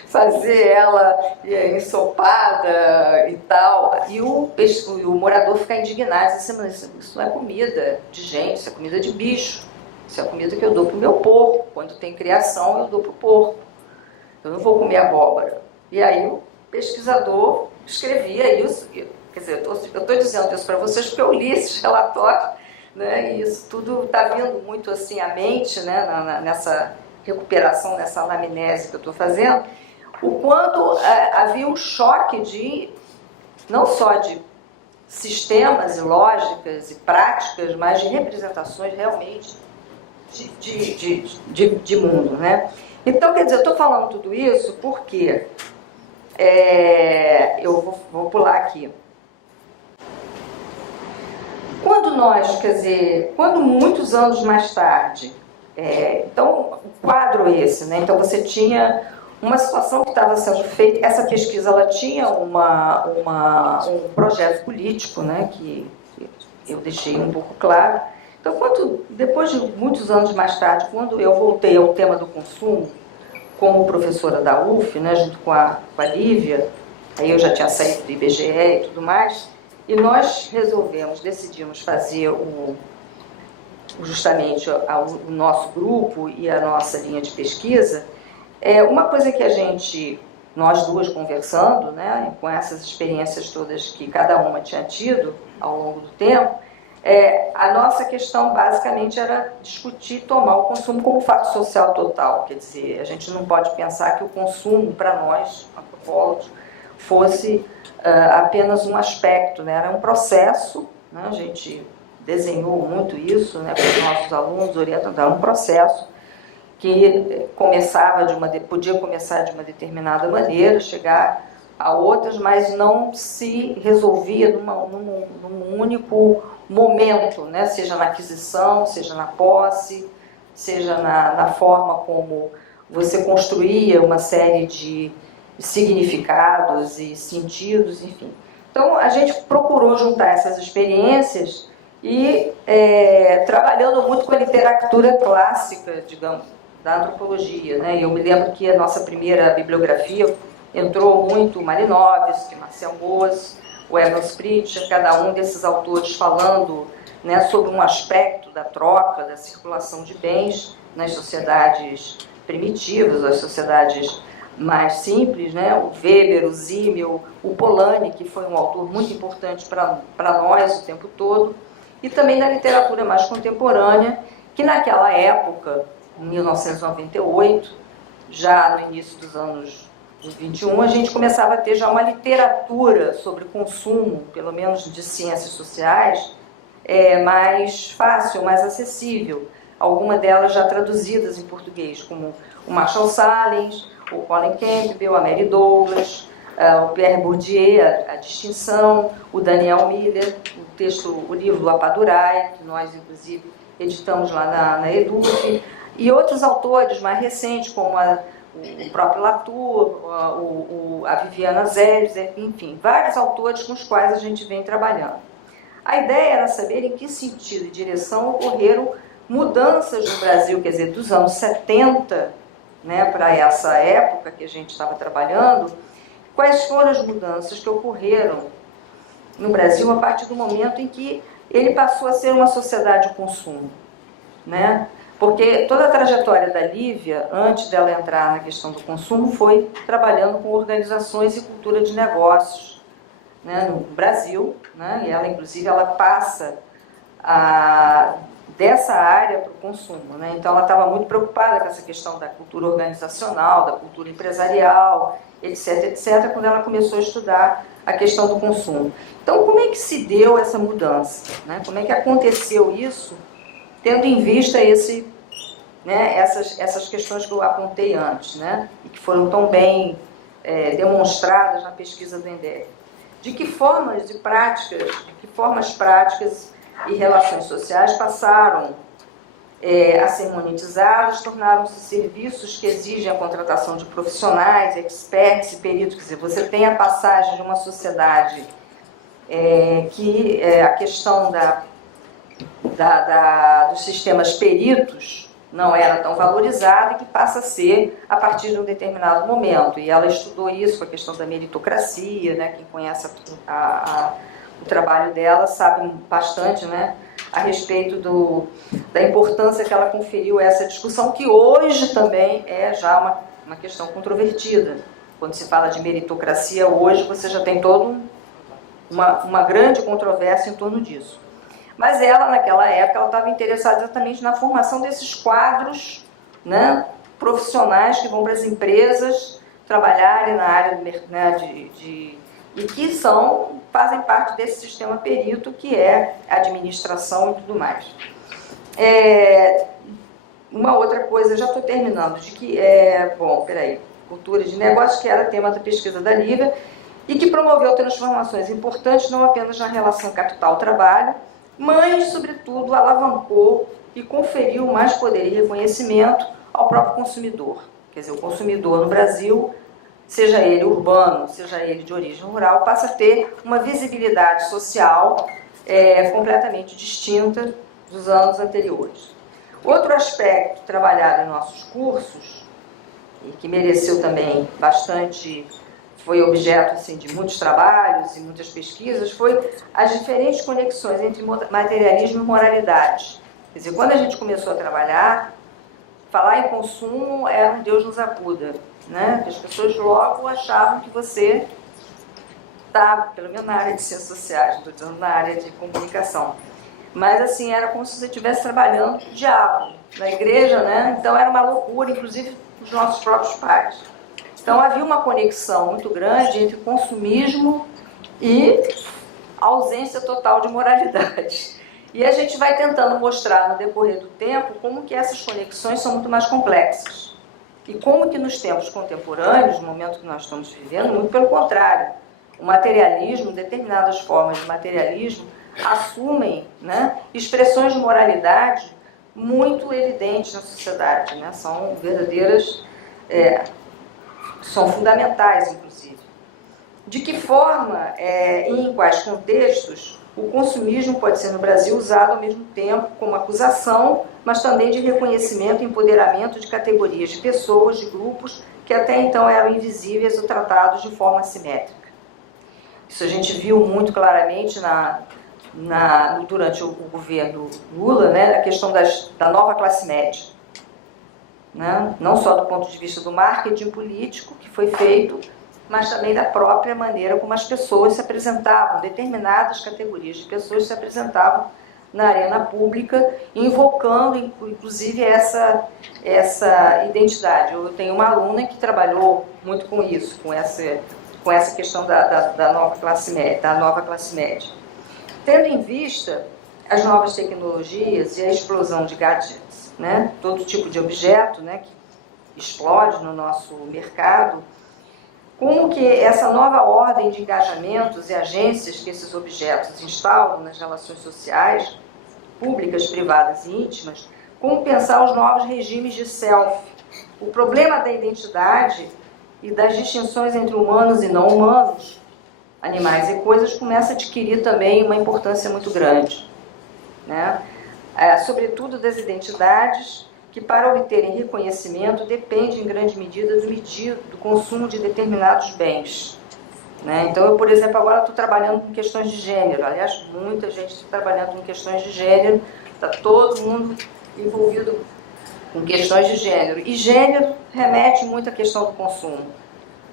fazer ela ensopada e tal? E o morador fica indignado, disse, mas isso não é comida de gente, isso é comida de bicho. Isso é comida que eu dou para o meu porco. Quando tem criação, eu dou para o porco. Eu não vou comer abóbora. E aí o pesquisador escrevia isso. Quer dizer, eu estou dizendo isso para vocês porque eu li esses relatórios, né? E isso tudo está vindo muito assim à mente, né? Nessa recuperação, nessa anamnese que eu estou fazendo, o quanto havia um choque não só de sistemas e lógicas e práticas, mas de representações realmente de mundo, né? Então, quer dizer, eu estou falando tudo isso porque eu vou pular aqui. Quando muitos anos mais tarde, então, o quadro esse, né? Então você tinha uma situação que estava sendo feita, essa pesquisa ela tinha um projeto político, né? Que eu deixei um pouco claro. Então, depois de muitos anos mais tarde, quando eu voltei ao tema do consumo, como professora da UF, né, junto com a Lívia, aí eu já tinha saído do IBGE e tudo mais, e nós decidimos fazer justamente o nosso grupo e a nossa linha de pesquisa. Uma coisa que nós duas conversando, né, com essas experiências todas que cada uma tinha tido ao longo do tempo, a nossa questão basicamente era discutir tomar o consumo como fato social total. Quer dizer, a gente não pode pensar que o consumo, para nós, antropólogos, fosse apenas um aspecto, né? Era um processo, né? A gente desenhou muito isso, né, para os nossos alunos, orientando, era um processo que podia começar de uma determinada maneira, chegar a outras, mas não se resolvia num único momento, né? Seja na aquisição, seja na posse, seja na forma como você construía uma série de significados e sentidos, enfim. Então, a gente procurou juntar essas experiências e trabalhando muito com a literatura clássica, digamos, da antropologia, né? Eu me lembro que a nossa primeira bibliografia entrou muito Malinowski, Marcel Mauss, o Evans Pritchard, cada um desses autores falando, né, sobre um aspecto da troca, da circulação de bens nas sociedades primitivas, as sociedades mais simples, né? O Weber, o Zimmel, o Polanyi, que foi um autor muito importante para nós o tempo todo, e também na literatura mais contemporânea, que naquela época, em 1998, já no início dos anos XXI, a gente começava a ter já uma literatura sobre consumo, pelo menos de ciências sociais, mais fácil, mais acessível. Algumas delas já traduzidas em português, como o Marshall Salins, o Colin Campbell, a Mary Douglas, o Pierre Bourdieu, a Distinção, o Daniel Miller, o livro do Appadurai, que nós, inclusive, editamos lá na Eduf, e outros autores mais recentes, como o próprio Latour, a Viviana Zelzer, enfim, vários autores com os quais a gente vem trabalhando. A ideia era saber em que sentido e direção ocorreram mudanças no Brasil, quer dizer, dos anos 70, né, para essa época que a gente estava trabalhando, quais foram as mudanças que ocorreram no Brasil a partir do momento em que ele passou a ser uma sociedade de consumo, né? Porque toda a trajetória da Lívia, antes dela entrar na questão do consumo, foi trabalhando com organizações e cultura de negócios, né, no Brasil, né? E ela, inclusive, ela passa dessa área para o consumo, né? Então ela estava muito preocupada com essa questão da cultura organizacional, da cultura empresarial, etc, etc, quando ela começou a estudar a questão do consumo. Então, como é que se deu essa mudança, né? Como é que aconteceu isso, tendo em vista essas questões que eu apontei antes, né? E que foram tão bem demonstradas na pesquisa do ENDEC? De que formas práticas e relações sociais passaram a ser monetizados, tornaram-se serviços que exigem a contratação de profissionais, experts e peritos. Quer dizer, você tem a passagem de uma sociedade que a questão dos sistemas peritos não era tão valorizada e que passa a ser a partir de um determinado momento. E ela estudou isso, a questão da meritocracia, né? Quem conhece o trabalho dela sabe bastante, né, a respeito da importância que ela conferiu a essa discussão, que hoje também é já uma questão controvertida. Quando se fala de meritocracia, hoje você já tem toda uma grande controvérsia em torno disso. Mas ela, naquela época, ela estava interessada exatamente na formação desses quadros, né, profissionais que vão para as empresas trabalharem na área e que fazem parte desse sistema perito, que é a administração e tudo mais. Uma outra coisa, já estou terminando, cultura de negócios, que era tema da pesquisa da Lívia, e que promoveu transformações importantes, não apenas na relação capital-trabalho, mas, sobretudo, alavancou e conferiu mais poder e reconhecimento ao próprio consumidor. Quer dizer, o consumidor no Brasil, seja ele urbano, seja ele de origem rural, passa a ter uma visibilidade social completamente distinta dos anos anteriores. Outro aspecto trabalhado em nossos cursos, e que mereceu também bastante, foi objeto assim, de muitos trabalhos e muitas pesquisas, foi as diferentes conexões entre materialismo e moralidade. Quer dizer, quando a gente começou a trabalhar, falar em consumo era um Deus nos acuda, né? As pessoas logo achavam que você estava, pelo menos na área de ciências sociais, não estou dizendo na área de comunicação, mas assim, era como se você estivesse trabalhando com o diabo na igreja, né? Então era uma loucura, inclusive os nossos próprios pais. Então havia uma conexão muito grande entre consumismo e ausência total de moralidade. E a gente vai tentando mostrar no decorrer do tempo como que essas conexões são muito mais complexas. E como que nos tempos contemporâneos, no momento que nós estamos vivendo, muito pelo contrário, o materialismo, determinadas formas de materialismo, assumem, né, expressões de moralidade muito evidentes na sociedade, né? São verdadeiras, são fundamentais, inclusive. De que forma e em quais contextos o consumismo pode ser no Brasil usado ao mesmo tempo como acusação, mas também de reconhecimento e empoderamento de categorias de pessoas, de grupos que até então eram invisíveis ou tratados de forma assimétrica. Isso a gente viu muito claramente durante o governo Lula, né, a questão da nova classe média, né? Não só do ponto de vista do marketing político que foi feito, mas também da própria maneira como as pessoas se apresentavam, determinadas categorias de pessoas se apresentavam na arena pública, invocando inclusive essa identidade. Eu tenho uma aluna que trabalhou muito com isso, com essa questão da nova classe média. Tendo em vista as novas tecnologias e a explosão de gadgets, né, todo tipo de objeto, né, que explode no nosso mercado, como que essa nova ordem de engajamentos e agências que esses objetos instalam nas relações sociais, públicas, privadas e íntimas, como pensar os novos regimes de self. O problema da identidade e das distinções entre humanos e não humanos, animais e coisas, começa a adquirir também uma importância muito grande, né? Sobretudo das identidades que, para obterem reconhecimento, dependem em grande medida do consumo de determinados bens, né? Então, eu, por exemplo, agora estou trabalhando com questões de gênero. Aliás, muita gente está trabalhando com questões de gênero, está todo mundo envolvido com questões de gênero. E gênero remete muito à questão do consumo.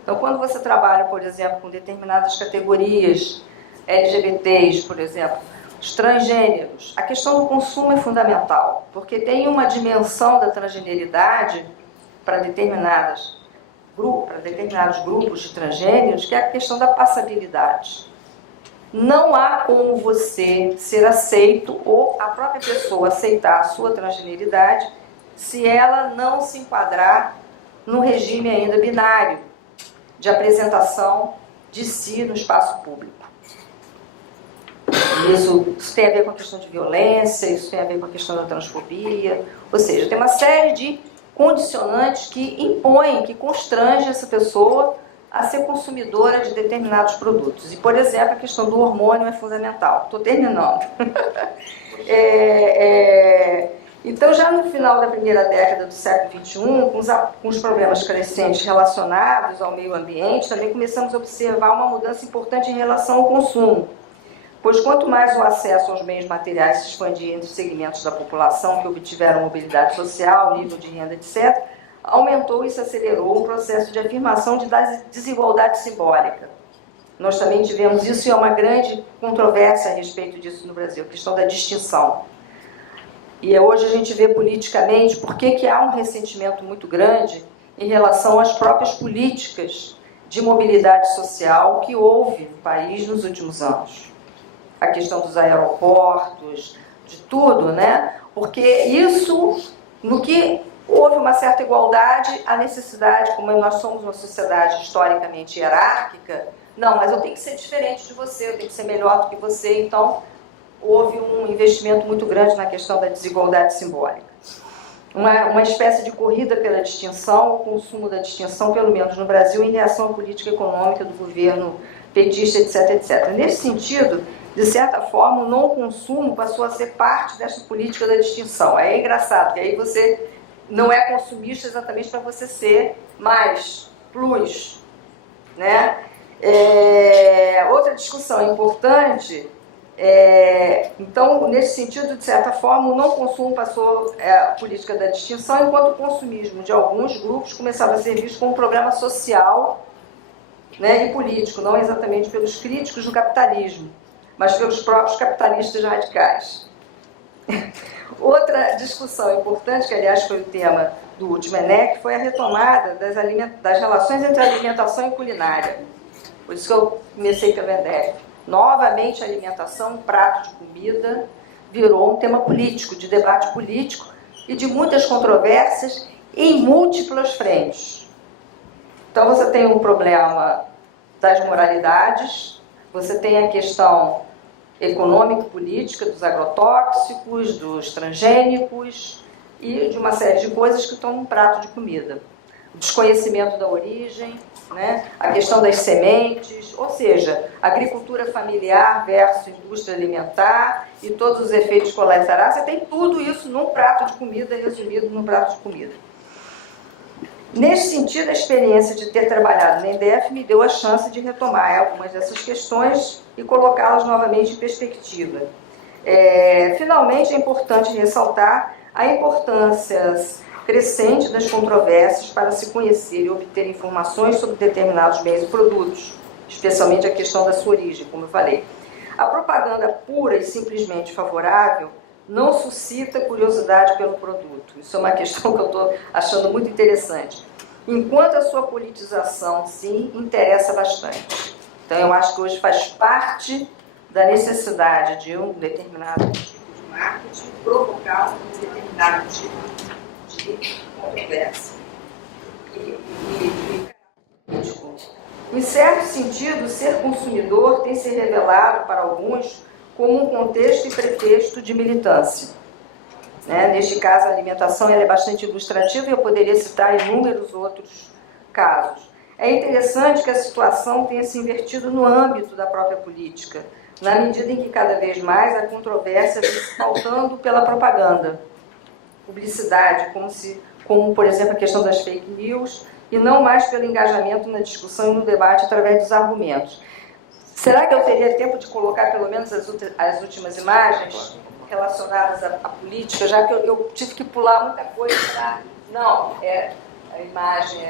Então, quando você trabalha, por exemplo, com determinadas categorias LGBTs, por exemplo, os transgêneros, a questão do consumo é fundamental, porque tem uma dimensão da transgeneridade para determinados grupos de transgêneros, que é a questão da passabilidade. Não há como você ser aceito ou a própria pessoa aceitar a sua transgeneridade se ela não se enquadrar no regime ainda binário de apresentação de si no espaço público. Isso tem a ver com a questão de violência, isso tem a ver com a questão da transfobia, ou seja, tem uma série de condicionantes que impõem, que constrangem essa pessoa a ser consumidora de determinados produtos. E, por exemplo, a questão do hormônio é fundamental. Estou terminando. Então, já no final da primeira década do século XXI, com os problemas crescentes relacionados ao meio ambiente, também começamos a observar uma mudança importante em relação ao consumo. Pois quanto mais o acesso aos bens materiais se expandia entre os segmentos da população que obtiveram mobilidade social, nível de renda, etc., aumentou e se acelerou o processo de afirmação de desigualdade simbólica. Nós também tivemos isso e é uma grande controvérsia a respeito disso no Brasil, a questão da distinção. E hoje a gente vê politicamente por que há um ressentimento muito grande em relação às próprias políticas de mobilidade social que houve no país nos últimos anos. A questão dos aeroportos, de tudo, né? Porque isso, no que houve uma certa igualdade, a necessidade, como nós somos uma sociedade historicamente hierárquica, não, mas eu tenho que ser diferente de você, eu tenho que ser melhor do que você, então houve um investimento muito grande na questão da desigualdade simbólica. Uma espécie de corrida pela distinção, o consumo da distinção, pelo menos no Brasil, em reação à política econômica do governo petista, etc, etc. Nesse sentido, de certa forma, o não consumo passou a ser parte dessa política da distinção. É engraçado, que aí você não é consumista exatamente para você ser mais plus, né? Outra discussão importante, então, nesse sentido, de certa forma, o não consumo passou a política da distinção, enquanto o consumismo de alguns grupos começava a ser visto como um problema social, né, e político, não exatamente pelos críticos do capitalismo, mas pelos próprios capitalistas radicais. Outra discussão importante, que aliás foi o tema do último ENEC, foi a retomada das relações entre alimentação e culinária. Por isso que eu comecei pelo ENEC. Novamente, a alimentação, um prato de comida, virou um tema político, de debate político e de muitas controvérsias em múltiplas frentes. Então, você tem um problema das moralidades, você tem a questão econômico-política dos agrotóxicos, dos transgênicos e de uma série de coisas que estão num prato de comida. O desconhecimento da origem, né? A questão das sementes, ou seja, agricultura familiar versus indústria alimentar e todos os efeitos colaterais. Você tem tudo isso num prato de comida, resumido num prato de comida. Nesse sentido, a experiência de ter trabalhado na ENDEF me deu a chance de retomar algumas dessas questões e colocá-las novamente em perspectiva. Finalmente, é importante ressaltar a importância crescente das controvérsias para se conhecer e obter informações sobre determinados bens e produtos, especialmente a questão da sua origem, como eu falei. A propaganda pura e simplesmente favorável não suscita curiosidade pelo produto. Isso é uma questão que eu estou achando muito interessante. Enquanto a sua politização, sim, interessa bastante. Então, eu acho que hoje faz parte da necessidade de um determinado tipo de marketing provocar um determinado tipo de controvérsia. Em certo sentido, ser consumidor tem se revelado para alguns como um contexto e pretexto de militância. Neste caso, a alimentação ela é bastante ilustrativa e eu poderia citar inúmeros outros casos. É interessante que a situação tenha se invertido no âmbito da própria política, na medida em que cada vez mais a controvérsia vem se pautando pela propaganda, publicidade, como, por exemplo, a questão das fake news, e não mais pelo engajamento na discussão e no debate através dos argumentos. Será que eu teria tempo de colocar pelo menos as últimas imagens relacionadas à política, já que eu tive que pular muita coisa? Não, a imagem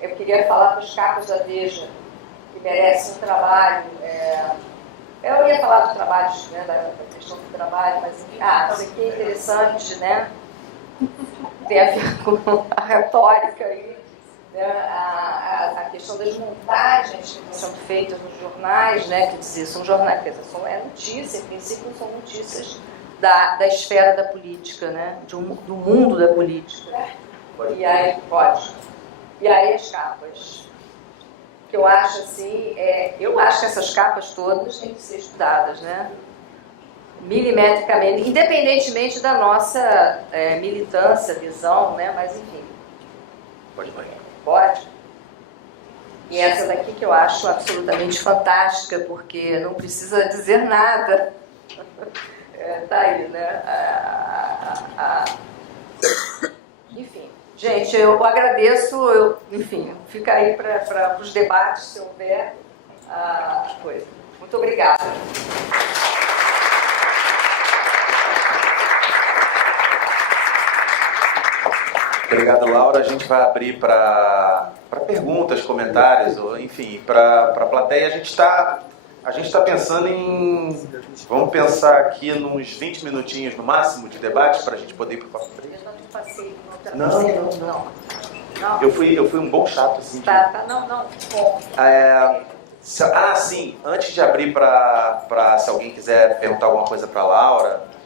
eu queria falar dos capas da Veja, que merecem um trabalho. Eu ia falar dos trabalhos, né, da questão do trabalho, mas enfim, isso aqui é interessante, né? Tem a ver com a retórica aí, né? A questão das montagens que estão sendo feitas nos jornais, né? Quer dizer, são jornais, quer dizer, é notícia, em princípio são notícias da esfera da política, né? Do mundo da política. E aí, E aí as capas. Que eu acho assim, eu acho que essas capas todas têm que ser estudadas, né? Milimetricamente, independentemente da nossa militância, visão, né? Mas enfim. Pode? E essa daqui que eu acho absolutamente fantástica, porque não precisa dizer nada. Tá aí, né? Enfim, gente, eu agradeço, enfim, fica aí para os debates, se houver coisa. Muito obrigada. Obrigado, Laura. A gente vai abrir para perguntas, comentários, ou, enfim, para a plateia. A gente está pensando em... Vamos pensar aqui nos 20 minutinhos no máximo de debate para a gente poder ir para o papo 3. Eu não te passei. Não. Eu fui um bom chato, assim. Não. Bom. Sim. Antes de abrir para se alguém quiser perguntar alguma coisa para a Laura...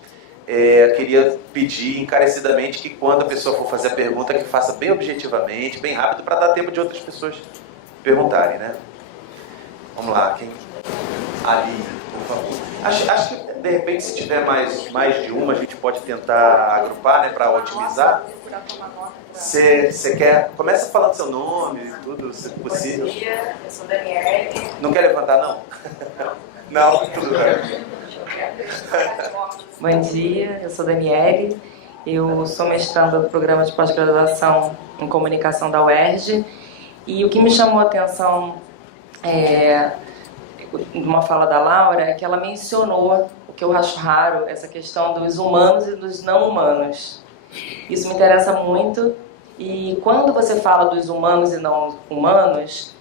queria pedir encarecidamente que quando a pessoa for fazer a pergunta, que faça bem objetivamente, bem rápido, para dar tempo de outras pessoas perguntarem, né? Vamos lá, quem? Ali, por favor. Acho que, de repente, se tiver mais de uma, a gente pode tentar agrupar, né, para otimizar. Você quer... Começa falando seu nome e tudo, se possível. Bom dia, eu sou Daniele. Não quer levantar, não? Não, tudo bem. Bom dia, eu sou Daniele, eu sou mestranda do programa de pós-graduação em comunicação da UERJ e o que me chamou a atenção numa fala da Laura é que ela mencionou, o que eu acho raro, essa questão dos humanos e dos não humanos. Isso me interessa muito e quando você fala dos humanos e não humanos,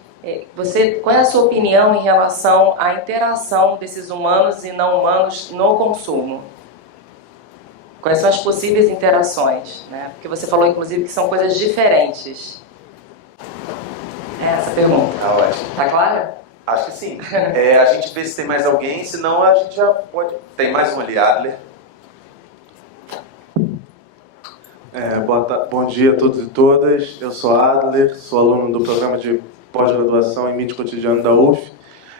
qual é a sua opinião em relação à interação desses humanos e não humanos no consumo? Quais são as possíveis interações? Né? Porque você falou, inclusive, que são coisas diferentes. Essa pergunta. Ótimo. Tá clara? Acho que sim. A gente vê se tem mais alguém, senão a gente já pode... Tem mais um ali, Adler. Bom dia a todos e todas. Eu sou Adler, sou aluno do programa de pós-graduação em mídia cotidiana da UF.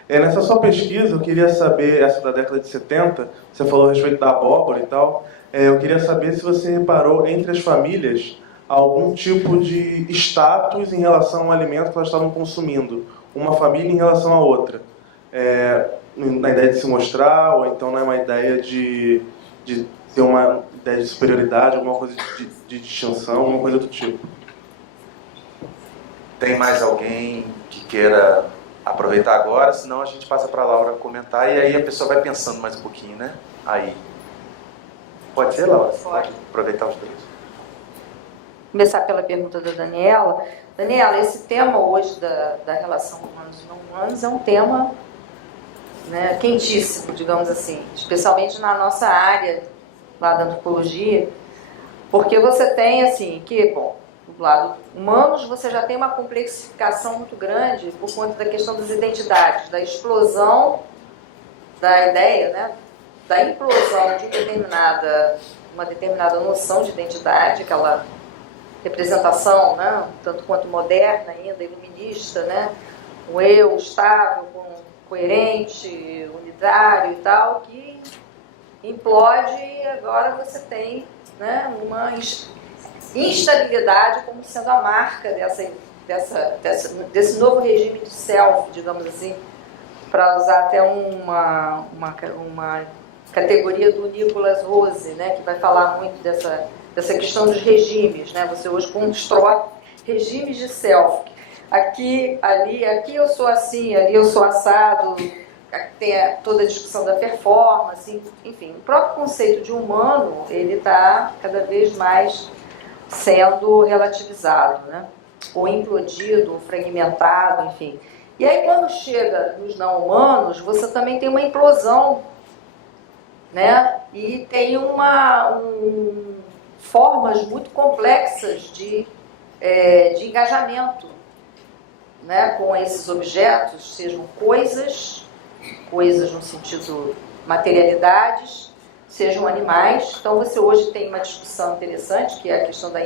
Nessa sua pesquisa, eu queria saber, essa da década de 70, você falou a respeito da abóbora e tal, eu queria saber se você reparou entre as famílias algum tipo de status em relação ao alimento que elas estavam consumindo, uma família em relação à outra. Na ideia de se mostrar, ou então uma ideia de ter uma ideia de superioridade, alguma coisa de distinção, alguma coisa do tipo. Tem mais alguém que queira aproveitar agora? Senão a gente passa para a Laura comentar e aí a pessoa vai pensando mais um pouquinho, né? Aí. Pode ser, Laura? Pode. Aproveitar os três. Começar pela pergunta da Daniela. Daniela, esse tema hoje da relação humanos e não humanos é um tema né, quentíssimo, digamos assim, especialmente na nossa área lá da antropologia, porque você tem assim, que, bom, do lado humanos você já tem uma complexificação muito grande por conta da questão das identidades, da explosão da ideia, né, da implosão de uma determinada noção de identidade, aquela representação, né, tanto quanto moderna ainda, iluminista, né, o eu estável, coerente, unitário e tal, que implode e agora você tem, né, uma instabilidade como sendo a marca desse novo regime de self, digamos assim, para usar até uma categoria do Nicholas Rose, né, que vai falar muito dessa questão dos regimes, né? Você hoje constrói regimes de self. Aqui eu sou assim, ali eu sou assado, tem toda a discussão da performance, enfim, o próprio conceito de humano, ele está cada vez mais sendo relativizado, né? Ou implodido, ou fragmentado, enfim. E aí quando chega nos não humanos, você também tem uma implosão, né? E tem formas muito complexas de engajamento, né, com esses objetos, sejam coisas no sentido materialidades, sejam animais. Então você hoje tem uma discussão interessante, que é a questão do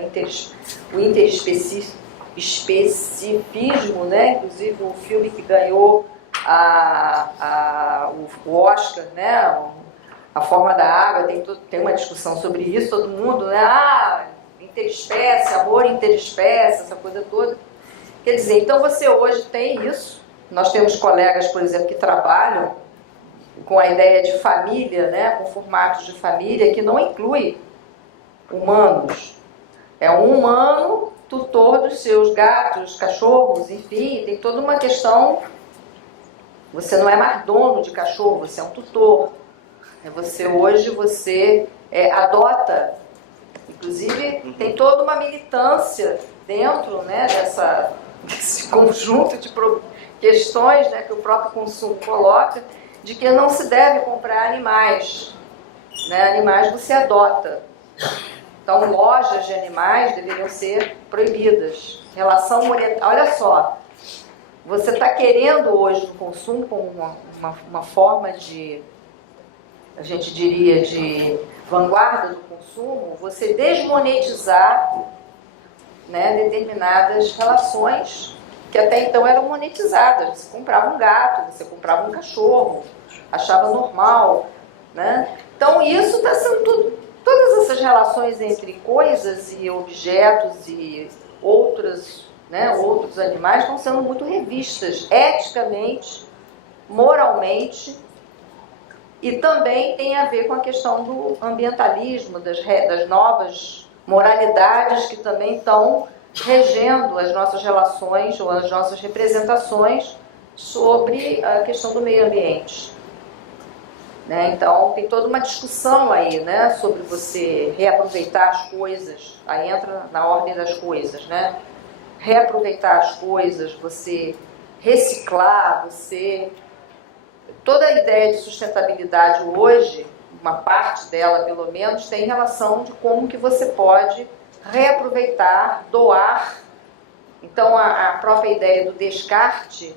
interespecificismo, né? Inclusive o filme que ganhou o Oscar, né? A Forma da Água, tem uma discussão sobre isso, todo mundo, né? Interespécie, amor interespécie, essa coisa toda. Quer dizer, então você hoje tem isso. Nós temos colegas, por exemplo, que trabalham com a ideia de família, né, com formatos de família que não inclui humanos. É um humano tutor dos seus gatos, cachorros, enfim, tem toda uma questão. Você não é mais dono de cachorro, você é um tutor. Você adota. Inclusive, tem toda uma militância dentro, né, desse conjunto de questões, né, que o próprio consumo coloca, de que não se deve comprar animais. Né? Animais você adota. Então, lojas de animais deveriam ser proibidas. Relação monetária. Olha só, você está querendo hoje no consumo como uma forma de, a gente diria, de vanguarda do consumo, você desmonetizar, né, determinadas relações que até então eram monetizadas. Você comprava um gato, você comprava um cachorro, achava normal, né? Então isso está sendo tudo, todas essas relações entre coisas e objetos e outros animais estão sendo muito revistas eticamente, moralmente, e também tem a ver com a questão do ambientalismo, das novas moralidades que também estão regendo as nossas relações ou as nossas representações sobre a questão do meio ambiente. Né? Então, tem toda uma discussão aí, né, sobre você reaproveitar as coisas, aí entra na ordem das coisas, né? Reaproveitar as coisas, você reciclar, toda a ideia de sustentabilidade hoje, uma parte dela pelo menos, tem relação de como que você pode reaproveitar, doar. Então a própria ideia do descarte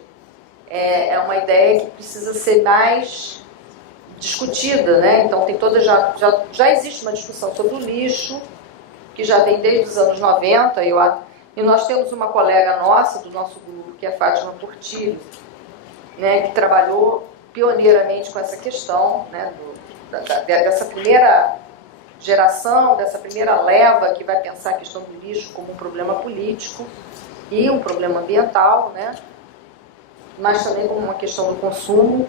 é uma ideia que precisa ser mais discutida, né? Então tem já existe uma discussão sobre o lixo, que já vem desde os anos 90, e nós temos uma colega nossa, do nosso grupo, que é a Fátima Portillo, né, que trabalhou pioneiramente com essa questão, né, dessa primeira geração, dessa primeira leva que vai pensar a questão do lixo como um problema político e um problema ambiental, né, mas também como uma questão do consumo,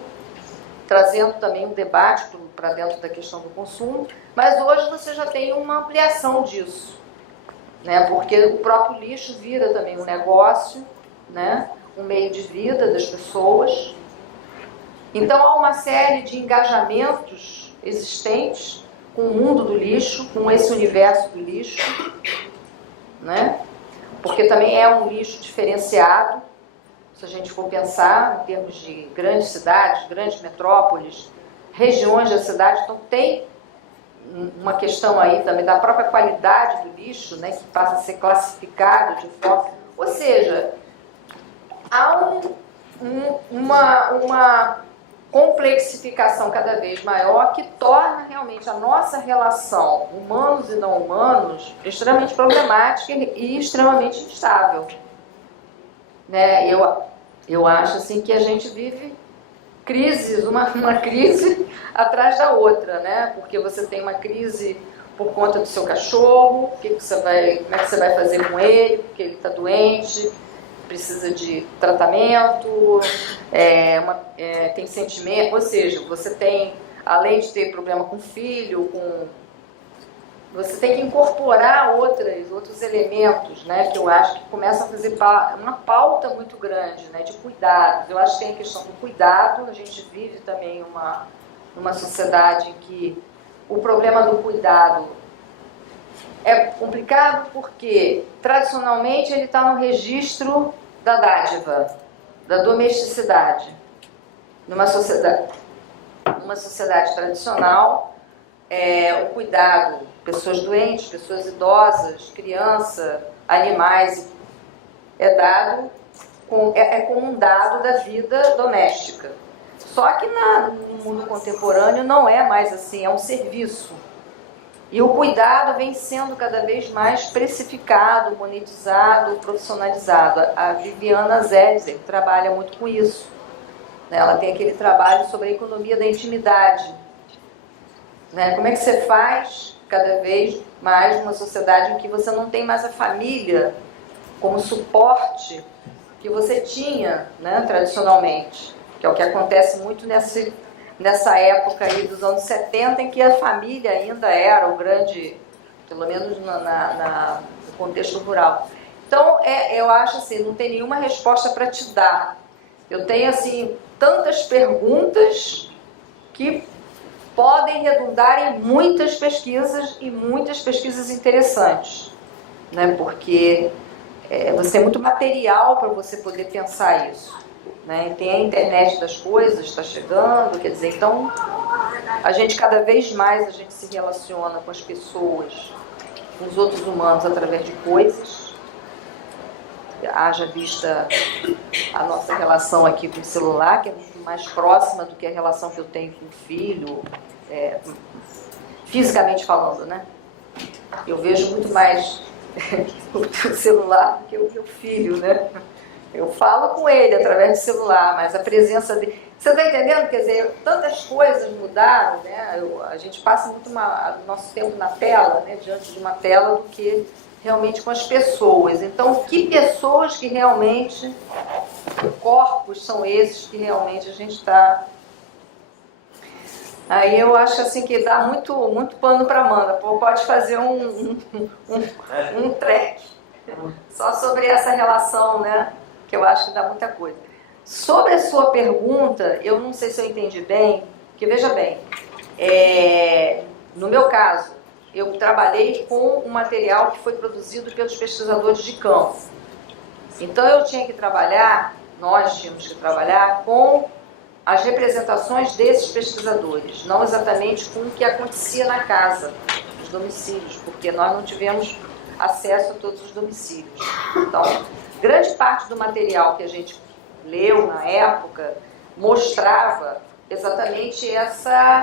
trazendo também um debate para dentro da questão do consumo. Mas hoje você já tem uma ampliação disso, né, porque o próprio lixo vira também um negócio, né, um meio de vida das pessoas. Então há uma série de engajamentos existentes com o mundo do lixo, com esse universo do lixo, né? Porque também é um lixo diferenciado, se a gente for pensar em termos de grandes cidades, grandes metrópoles, regiões da cidade, então tem uma questão aí também da própria qualidade do lixo, né, que passa a ser classificado de forma... Ou seja, há uma complexificação cada vez maior que torna realmente a nossa relação humanos e não humanos extremamente problemática e extremamente instável. Né? Eu acho assim, que a gente vive crises, uma crise atrás da outra, né? Porque você tem uma crise por conta do seu cachorro, como é que você vai fazer com ele, porque ele está doente, precisa de tratamento, tem sentimento, ou seja, você tem, além de ter problema com o filho, você tem que incorporar outros elementos, né, que eu acho que começam a fazer uma pauta muito grande, né, de cuidados. Eu acho que tem a questão do cuidado. A gente vive também numa sociedade em que o problema do cuidado é complicado porque, tradicionalmente, ele está no registro da dádiva, da domesticidade. Numa sociedade tradicional, o cuidado, pessoas doentes, pessoas idosas, criança, animais, é como um dado da vida doméstica. Só que no mundo contemporâneo não é mais assim, é um serviço. E o cuidado vem sendo cada vez mais precificado, monetizado, profissionalizado. A Viviana Zelzer trabalha muito com isso. Ela tem aquele trabalho sobre a economia da intimidade. Né? Como é que você faz cada vez mais numa sociedade em que você não tem mais a família como suporte que você tinha, né, tradicionalmente, que é o que acontece muito nessa época aí dos anos 70, em que a família ainda era o grande, pelo menos no contexto rural. Então, eu acho assim, não tem nenhuma resposta para te dar. Eu tenho assim tantas perguntas que podem redundar em muitas pesquisas e muitas pesquisas interessantes, né? Porque você tem muito material para você poder pensar isso, né? Tem a internet das coisas, está chegando, quer dizer, então cada vez mais a gente se relaciona com as pessoas, com os outros humanos através de coisas. Haja vista a nossa relação aqui com o celular, que é muito mais próxima do que a relação que eu tenho com o filho, fisicamente falando, né? Eu vejo muito mais o celular do que o meu filho, né? Eu falo com ele através do celular, mas a presença dele... Você está entendendo? Quer dizer, tantas coisas mudaram, né? A gente passa muito nosso tempo na tela, né? Diante de uma tela, do que realmente com as pessoas. Então, que pessoas que realmente, que corpos são esses que realmente a gente está... Aí eu acho assim que dá muito pano para manga. Pode fazer um track só sobre essa relação, né? Que eu acho que dá muita coisa. Sobre a sua pergunta, eu não sei se eu entendi bem, porque veja bem, no meu caso, eu trabalhei com um material que foi produzido pelos pesquisadores de campo. Então nós tínhamos que trabalhar com as representações desses pesquisadores, não exatamente com o que acontecia na casa, nos domicílios, porque nós não tivemos acesso a todos os domicílios. Então, grande parte do material que a gente leu na época mostrava exatamente essa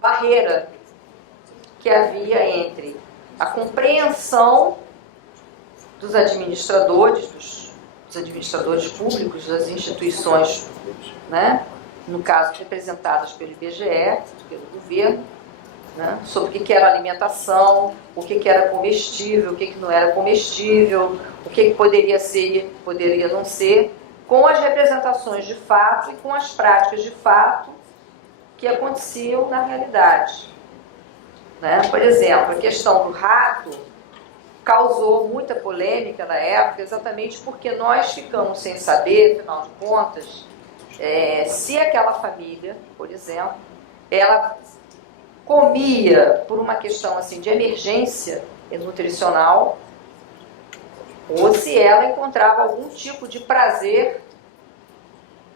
barreira que havia entre a compreensão dos administradores, dos administradores públicos, das instituições, né, no caso representadas pelo IBGE, pelo governo, né, sobre o que era alimentação, o que era comestível, o que não era comestível, o que poderia ser e poderia não ser, com as representações de fato e com as práticas de fato que aconteciam na realidade. Né? Por exemplo, a questão do rato causou muita polêmica na época, exatamente porque nós ficamos sem saber, afinal de contas, se aquela família, por exemplo, ela comia por uma questão assim, de emergência nutricional, ou se ela encontrava algum tipo de prazer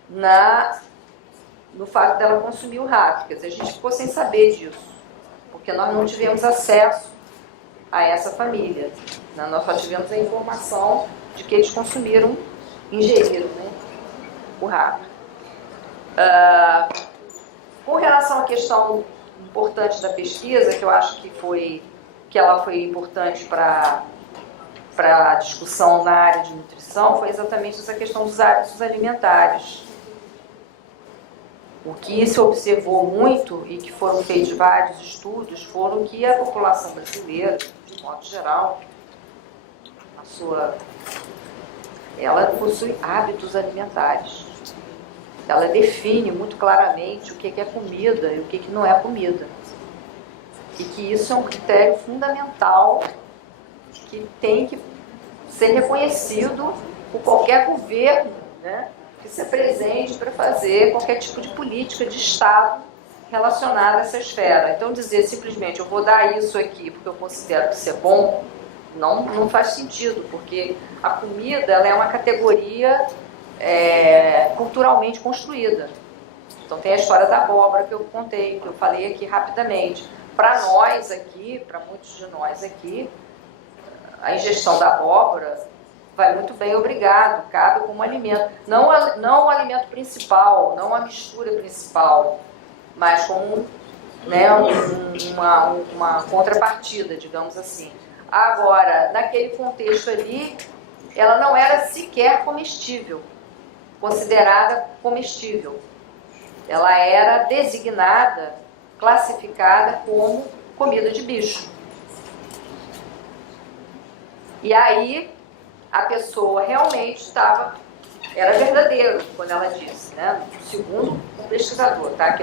no fato dela consumir o rato. Quer dizer, a gente ficou sem saber disso, porque nós não tivemos acesso a essa família, né? Nós só tivemos a informação de que eles ingeriram, né, o rato. Com relação à questão importante da pesquisa, que eu acho que ela foi importante para a discussão na área de nutrição, foi exatamente essa questão dos hábitos alimentares. O que se observou muito e que foram feitos vários estudos foram que a população brasileira, de modo geral, ela possui hábitos alimentares. Ela define muito claramente o que é comida e o que não é comida. E que isso é um critério fundamental que tem que ser reconhecido por qualquer governo, né, que se apresente para fazer qualquer tipo de política de Estado relacionada a essa esfera. Então dizer simplesmente, eu vou dar isso aqui porque eu considero que isso é bom, não faz sentido, porque a comida ela é uma categoria culturalmente construída. Então tem a história da abóbora que eu contei, que eu falei aqui rapidamente. Para nós aqui, para muitos de nós aqui, a ingestão da abóbora vai muito bem, obrigado, cabe como alimento. Não o alimento principal, não a mistura principal, mas como, né, uma contrapartida, digamos assim. Agora, naquele contexto ali, ela não era sequer comestível, considerada comestível. Ela era designada, classificada como comida de bicho. E aí a pessoa realmente era verdadeiro quando ela disse, né? Segundo um pesquisador, tá?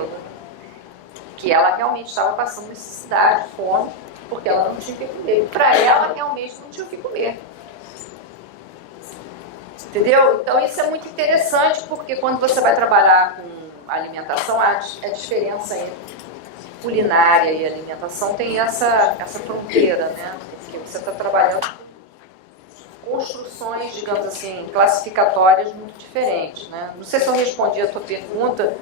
Que ela realmente estava passando necessidade, fome, porque ela não tinha o que comer. Para ela, realmente não tinha o que comer. Entendeu? Então isso é muito interessante, porque quando você vai trabalhar com alimentação, a diferença entre culinária e alimentação tem essa fronteira, né? Porque você está trabalhando com construções, digamos assim, classificatórias muito diferentes, né? Não sei se eu respondi a tua pergunta,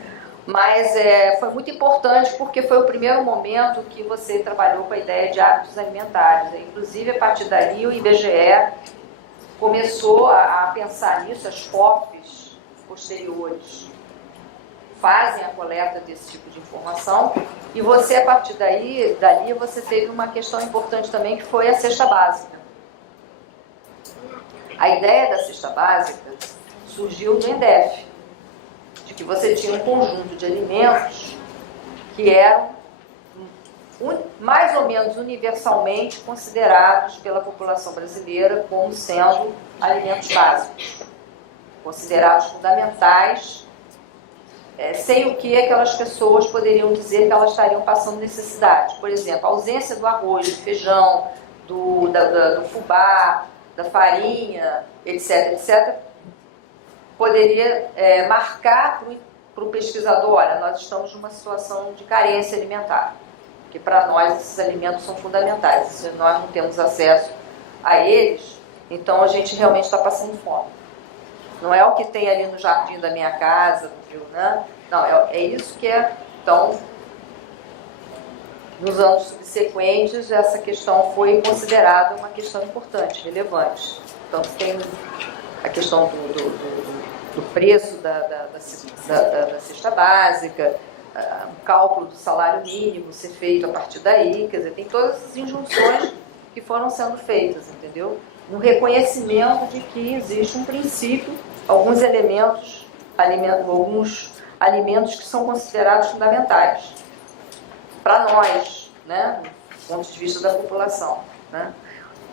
mas foi muito importante porque foi o primeiro momento que você trabalhou com a ideia de hábitos alimentares. Inclusive, a partir dali, o IBGE começou a pensar nisso, as FOPs posteriores fazem a coleta desse tipo de informação, e você, a partir dali você teve uma questão importante também, que foi a cesta básica. A ideia da cesta básica surgiu no INDEF, de que você tinha um conjunto de alimentos que eram mais ou menos universalmente considerados pela população brasileira como sendo alimentos básicos, considerados fundamentais, sem o que aquelas pessoas poderiam dizer que elas estariam passando necessidade. Por exemplo, a ausência do arroz, do feijão, do fubá, da farinha, etc., poderia marcar para o pesquisador, olha, nós estamos numa situação de carência alimentar, porque para nós esses alimentos são fundamentais. Se nós não temos acesso a eles, então a gente realmente está passando fome. Não é o que tem ali no jardim da minha casa, viu, né? Não, é isso que é. Então, nos anos subsequentes, essa questão foi considerada uma questão importante, relevante. Então, tem a questão do preço da cesta básica, o cálculo do salário mínimo ser feito a partir daí, quer dizer, tem todas essas injunções que foram sendo feitas, entendeu? No reconhecimento de que existe um princípio, alguns alimentos que são considerados fundamentais para nós, né, do ponto de vista da população, né?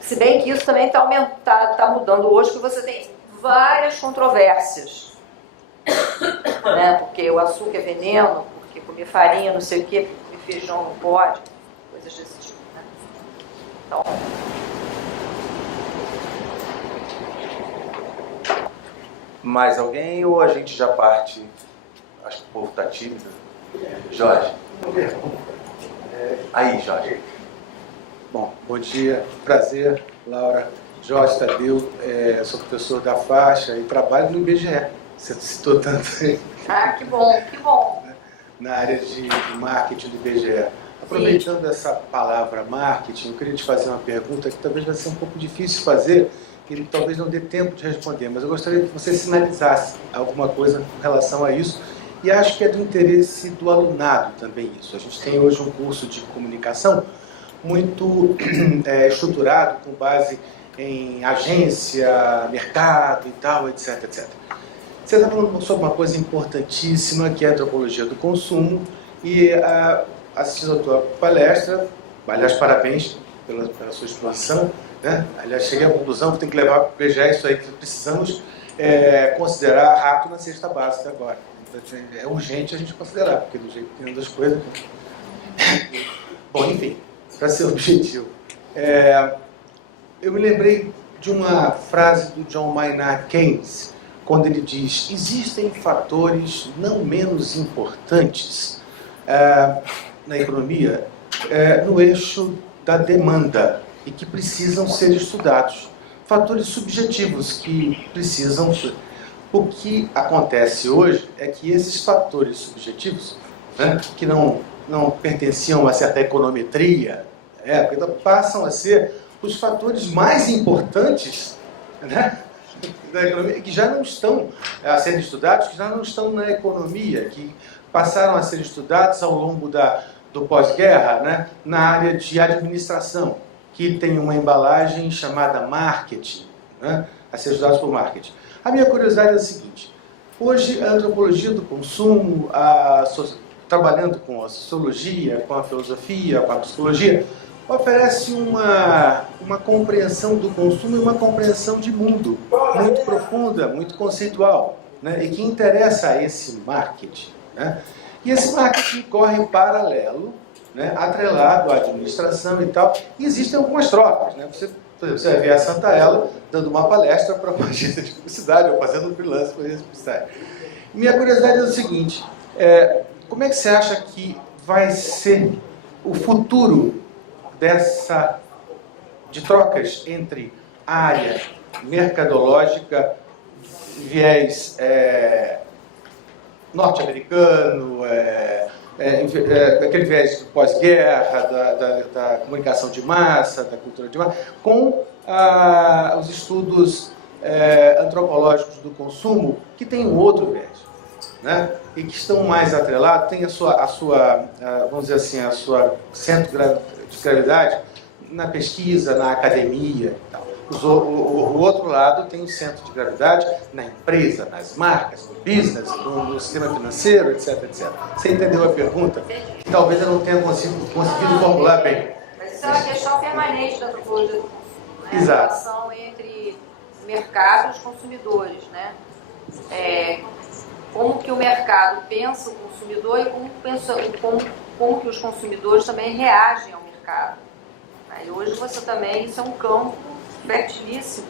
Se bem que isso também está mudando hoje, que você tem várias controvérsias, né? Porque o açúcar é veneno, porque comer farinha, não sei o quê, comer feijão não pode, coisas desse tipo, né? Então, mais alguém ou a gente já parte? Acho que o povo está tímido. Jorge. Aí, Jorge. Bom, bom dia, prazer, Laura. Jorge Tadeu, sou professor da faixa e trabalho no IBGE, você citou tanto aí Ah, que bom, que bom. na área de marketing do IBGE. Aproveitando essa palavra marketing, eu queria te fazer uma pergunta que talvez vai ser um pouco difícil de fazer, que talvez não dê tempo de responder, mas eu gostaria que você sinalizasse alguma coisa com relação a isso, e acho que é do interesse do alunado também isso. A gente tem hoje um curso de comunicação muito estruturado, com base em agência, mercado e tal, etc, etc. Você está falando sobre uma coisa importantíssima, que é a antropologia do consumo, e assistindo a tua palestra, aliás, parabéns pela sua exposição, né? Aliás, cheguei à conclusão que tem que levar para o IBGE isso aí, que precisamos considerar rato na cesta básica agora. É urgente a gente considerar, porque do jeito que tem das coisas... Bom, enfim, para ser objetivo. Eu me lembrei de uma frase do John Maynard Keynes, quando ele diz: existem fatores não menos importantes na economia no eixo da demanda e que precisam ser estudados. Fatores subjetivos que precisam... O que acontece hoje é que esses fatores subjetivos, né, que não pertenciam a uma certa econometria, então passam a ser os fatores mais importantes, né, da economia, que já não estão a ser estudados, que já não estão na economia, que passaram a ser estudados ao longo do pós-guerra, né, na área de administração, que tem uma embalagem chamada marketing, né, a ser estudados por marketing. A minha curiosidade é a seguinte: hoje a antropologia do consumo, trabalhando com a sociologia, com a filosofia, com a psicologia, oferece uma compreensão do consumo e uma compreensão de mundo muito profunda, muito conceitual, né, e que interessa a esse marketing, né? E esse marketing corre em paralelo, né, atrelado à administração e tal, e existem algumas trocas, né? Você vai ver a Santa Ela dando uma palestra para uma agência de publicidade, ou fazendo freelance para agência de publicidade. Minha curiosidade é o seguinte: como é que você acha que vai ser o futuro de trocas entre área mercadológica, viés norte-americano, aquele viés pós-guerra, da comunicação de massa, da cultura de massa, com os estudos antropológicos do consumo, que tem um outro viés, né? E que estão mais atrelados, tem a sua vamos dizer assim, a sua centro de gravidade na pesquisa, na academia e tal. O outro lado tem o centro de gravidade na empresa, nas marcas, no business, no sistema financeiro, etc, etc. Você entendeu a pergunta? Que talvez eu não tenha conseguido formular bem. Mas isso é uma questão permanente da antropologia, né? Exato. A relação entre o mercado e os consumidores, né? Como que o mercado pensa o consumidor e como que os consumidores também reagem ao mercado. E hoje isso é um campo fertilíssimo.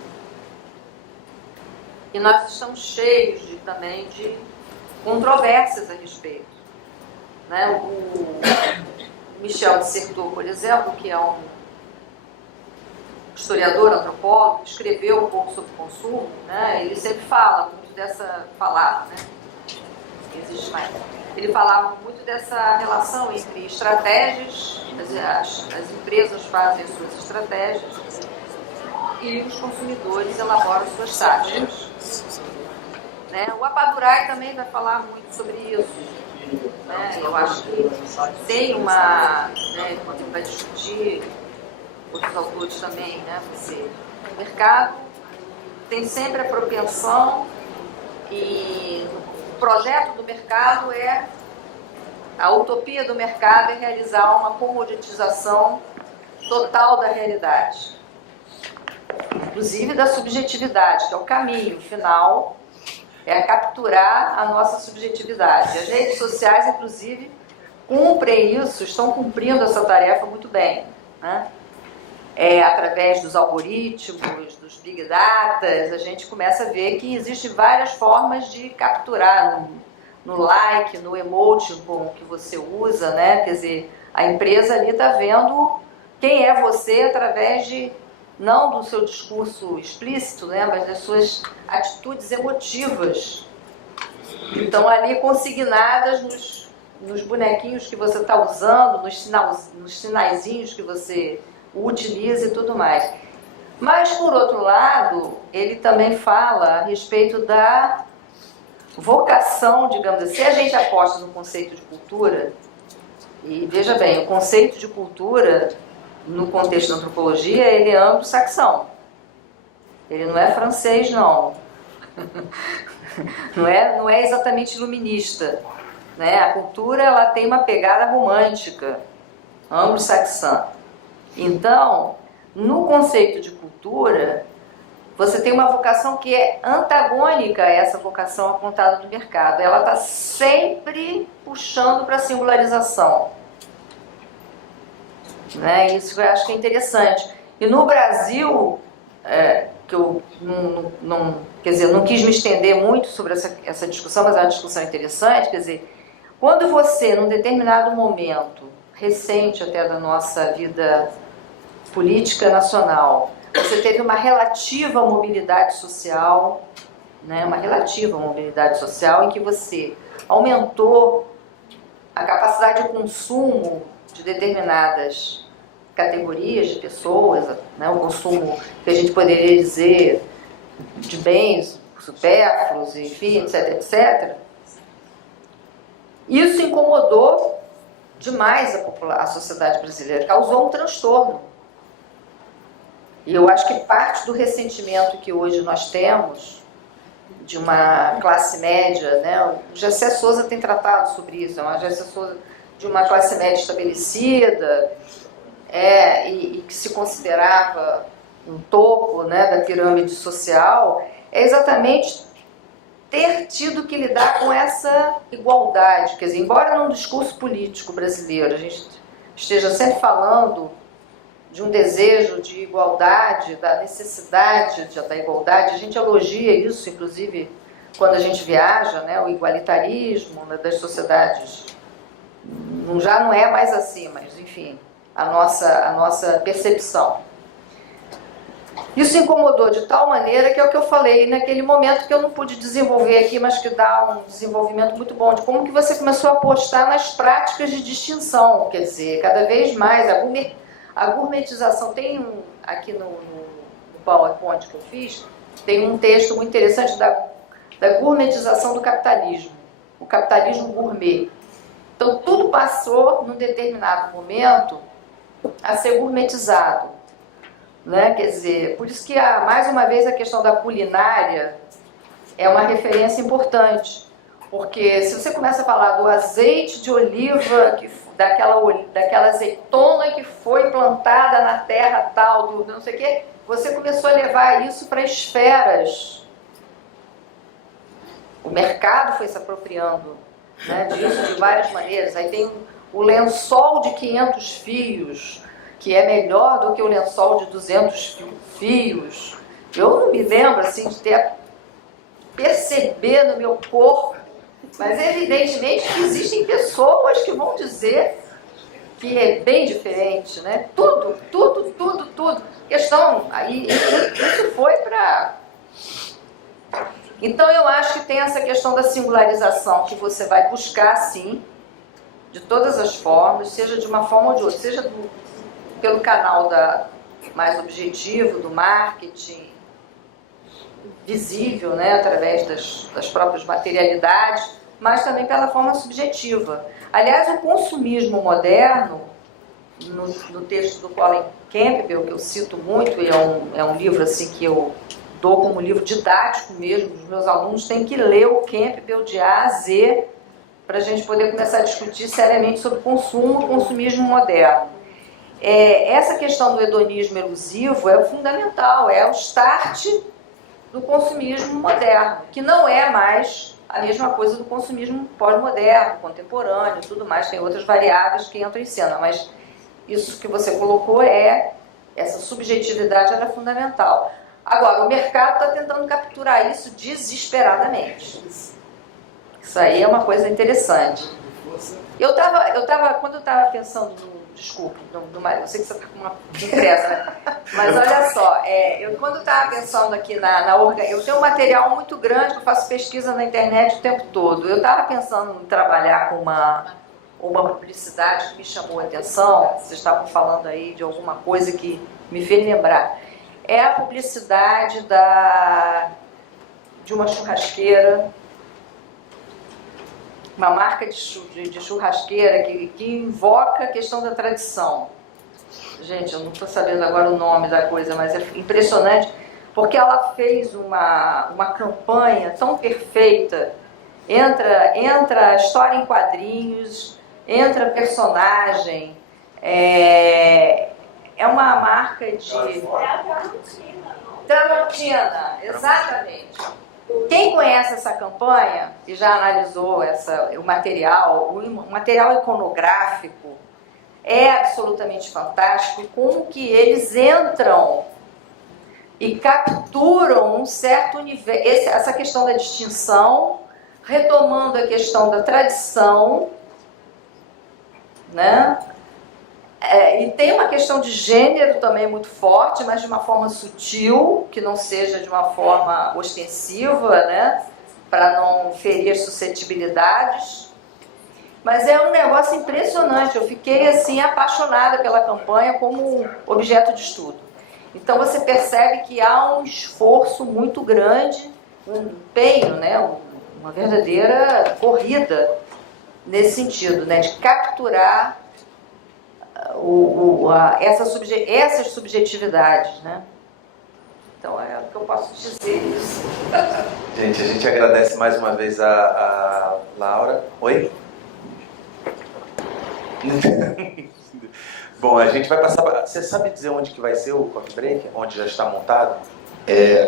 E nós estamos cheios também de controvérsias a respeito, né? O Michel Dissertot, por exemplo, que é um historiador, antropólogo, escreveu um pouco sobre o consumo, né? Ele sempre fala muito dessa palavra, né? Existe mais. Ele falava muito dessa relação entre estratégias, as empresas fazem as suas estratégias e os consumidores elaboram suas táticas, né? O Apadurai também vai falar muito sobre isso, né? Eu acho que tem quando vai discutir, outros autores também, né? O mercado tem sempre a propensão, e o projeto do mercado a utopia do mercado é realizar uma comoditização total da realidade, inclusive da subjetividade, que é o caminho final, é capturar a nossa subjetividade. As redes sociais, inclusive, estão cumprindo essa tarefa muito bem, né? Através dos algoritmos, dos big data, a gente começa a ver que existem várias formas de capturar no like, no emoticon que você usa, né? Quer dizer, a empresa ali está vendo quem é você através não do seu discurso explícito, né? Mas das suas atitudes emotivas estão ali consignadas nos bonequinhos que você está usando, nos sinaizinhos que você utiliza e tudo mais. Mas, por outro lado, ele também fala a respeito da vocação, digamos assim. Se a gente aposta no conceito de cultura, e veja bem, o conceito de cultura, no contexto da antropologia, ele é anglo-saxão. Ele não é francês, não. Não é exatamente iluminista. Né? A cultura ela tem uma pegada romântica, anglo-saxã. Então, no conceito de cultura, você tem uma vocação que é antagônica a essa vocação apontada no mercado. Ela está sempre puxando para a singularização. Né? Isso que eu acho que é interessante. E no Brasil, que eu não quis me estender muito sobre essa discussão, mas é uma discussão interessante, quer dizer, quando você, num determinado momento, recente até da nossa vida política nacional, você teve uma relativa mobilidade social, né, uma relativa mobilidade social em que você aumentou a capacidade de consumo de determinadas categorias de pessoas, né, o consumo que a gente poderia dizer de bens supérfluos, enfim, etc, etc. Isso incomodou demais a sociedade brasileira, causou um transtorno. E eu acho que parte do ressentimento que hoje nós temos de uma classe média, né? O Gessé Souza tem tratado sobre isso, uma Gessé Souza de uma classe média estabelecida e que se considerava um topo, né, da pirâmide social, é exatamente ter tido que lidar com essa igualdade. Quer dizer, embora num discurso político brasileiro a gente esteja sempre falando de um desejo de igualdade, da necessidade da igualdade, a gente elogia isso, inclusive, quando a gente viaja, né, o igualitarismo, né, das sociedades já não é mais assim, mas, enfim, a nossa percepção. Isso incomodou de tal maneira que é o que eu falei naquele momento que eu não pude desenvolver aqui, mas que dá um desenvolvimento muito bom, de como que você começou a apostar nas práticas de distinção, quer dizer, cada vez mais a gourmetização. Tem aqui no PowerPoint que eu fiz, tem um texto muito interessante da gourmetização do capitalismo, o capitalismo gourmet. Então tudo passou, num determinado momento, a ser gourmetizado. Né? Quer dizer, por isso que, mais uma vez, a questão da culinária é uma referência importante. Porque se você começa a falar do azeite de oliva, daquela azeitona que foi plantada na terra tal, do não sei o quê, você começou a levar isso para esferas. O mercado foi se apropriando, né, disso de várias maneiras. Aí tem o lençol de 500 fios, que é melhor do que o lençol de 200 fios. Eu não me lembro assim de perceber no meu corpo, mas evidentemente que existem pessoas que vão dizer que é bem diferente, né? Tudo. Questão, aí isso foi para... Então eu acho que tem essa questão da singularização que você vai buscar, sim, de todas as formas, seja de uma forma ou de outra, seja pelo canal mais objetivo, do marketing visível, né, através das próprias materialidades, mas também pela forma subjetiva. Aliás, o consumismo moderno, no texto do Colin Campbell, que eu cito muito, e é um livro assim, que eu dou como livro didático mesmo, os meus alunos têm que ler o Campbell de A a Z para a gente poder começar a discutir seriamente sobre consumo e consumismo moderno. Essa questão do hedonismo elusivo é fundamental, é o start do consumismo moderno, que não é mais a mesma coisa do consumismo pós-moderno, contemporâneo, tudo mais, tem outras variáveis que entram em cena, mas isso que você colocou essa subjetividade era fundamental. Agora, o mercado está tentando capturar isso desesperadamente. Isso aí é uma coisa interessante. Eu tava, quando eu estava pensando desculpa, eu sei que você está com uma pressa, né? Mas olha só, quando eu estava pensando aqui eu tenho um material muito grande, eu faço pesquisa na internet o tempo todo. Eu estava pensando em trabalhar com uma publicidade que me chamou a atenção. Vocês estavam falando aí de alguma coisa que me fez lembrar. É a publicidade de uma churrasqueira, uma marca de churrasqueira que invoca a questão da tradição. Gente, eu não estou sabendo agora o nome da coisa, mas é impressionante, porque ela fez uma campanha tão perfeita, entra a história em quadrinhos, entra personagem, é uma marca de... Tramontina, exatamente. Quem conhece essa campanha e já analisou o material iconográfico é absolutamente fantástico, como que eles entram e capturam um certo nível, essa questão da distinção, retomando a questão da tradição, né? E tem uma questão de gênero também muito forte, mas de uma forma sutil, que não seja de uma forma ostensiva, né? Para não ferir as suscetibilidades. Mas é um negócio impressionante, eu fiquei assim apaixonada pela campanha como objeto de estudo. Então você percebe que há um esforço muito grande, um empenho, né? Uma verdadeira corrida nesse sentido, né? De capturar essas subjetividades, né? Então é o que eu posso dizer isso. Gente, a gente agradece mais uma vez a Laura. Oi? Bom, a gente vai passar... Você sabe dizer onde que vai ser o coffee break? Onde já está montado?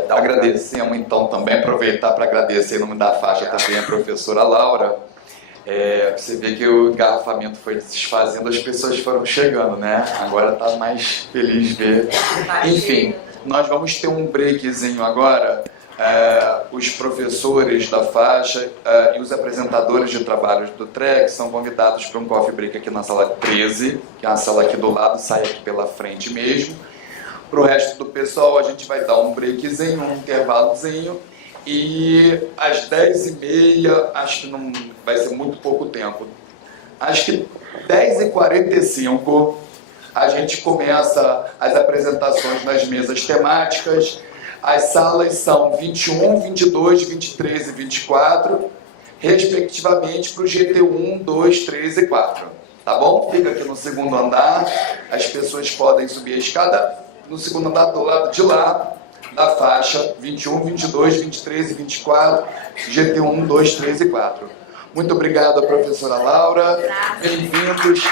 Agradecemos então também, aproveitar para agradecer em nome da faixa também a professora Laura. Você vê que o engarrafamento foi se desfazendo, as pessoas foram chegando, né? Agora está mais feliz ver. Enfim, nós vamos ter um breakzinho agora. Os professores da faixa e os apresentadores de trabalhos do TREC são convidados para um coffee break aqui na sala 13, que é a sala aqui do lado, sai aqui pela frente mesmo. Para o resto do pessoal, a gente vai dar um breakzinho, um intervalozinho. E às 10h30, acho que não vai ser muito pouco tempo, acho que 10h45 a gente começa as apresentações nas mesas temáticas. As salas são 21, 22, 23 e 24, respectivamente para o GT1, 2, 3 e 4. Tá bom? Fica aqui no segundo andar, as pessoas podem subir a escada no segundo andar do lado de lá, da faixa 21, 22, 23 e 24, GT1, 2, 3 e 4. Muito obrigado, professora Laura. Bem-vindos.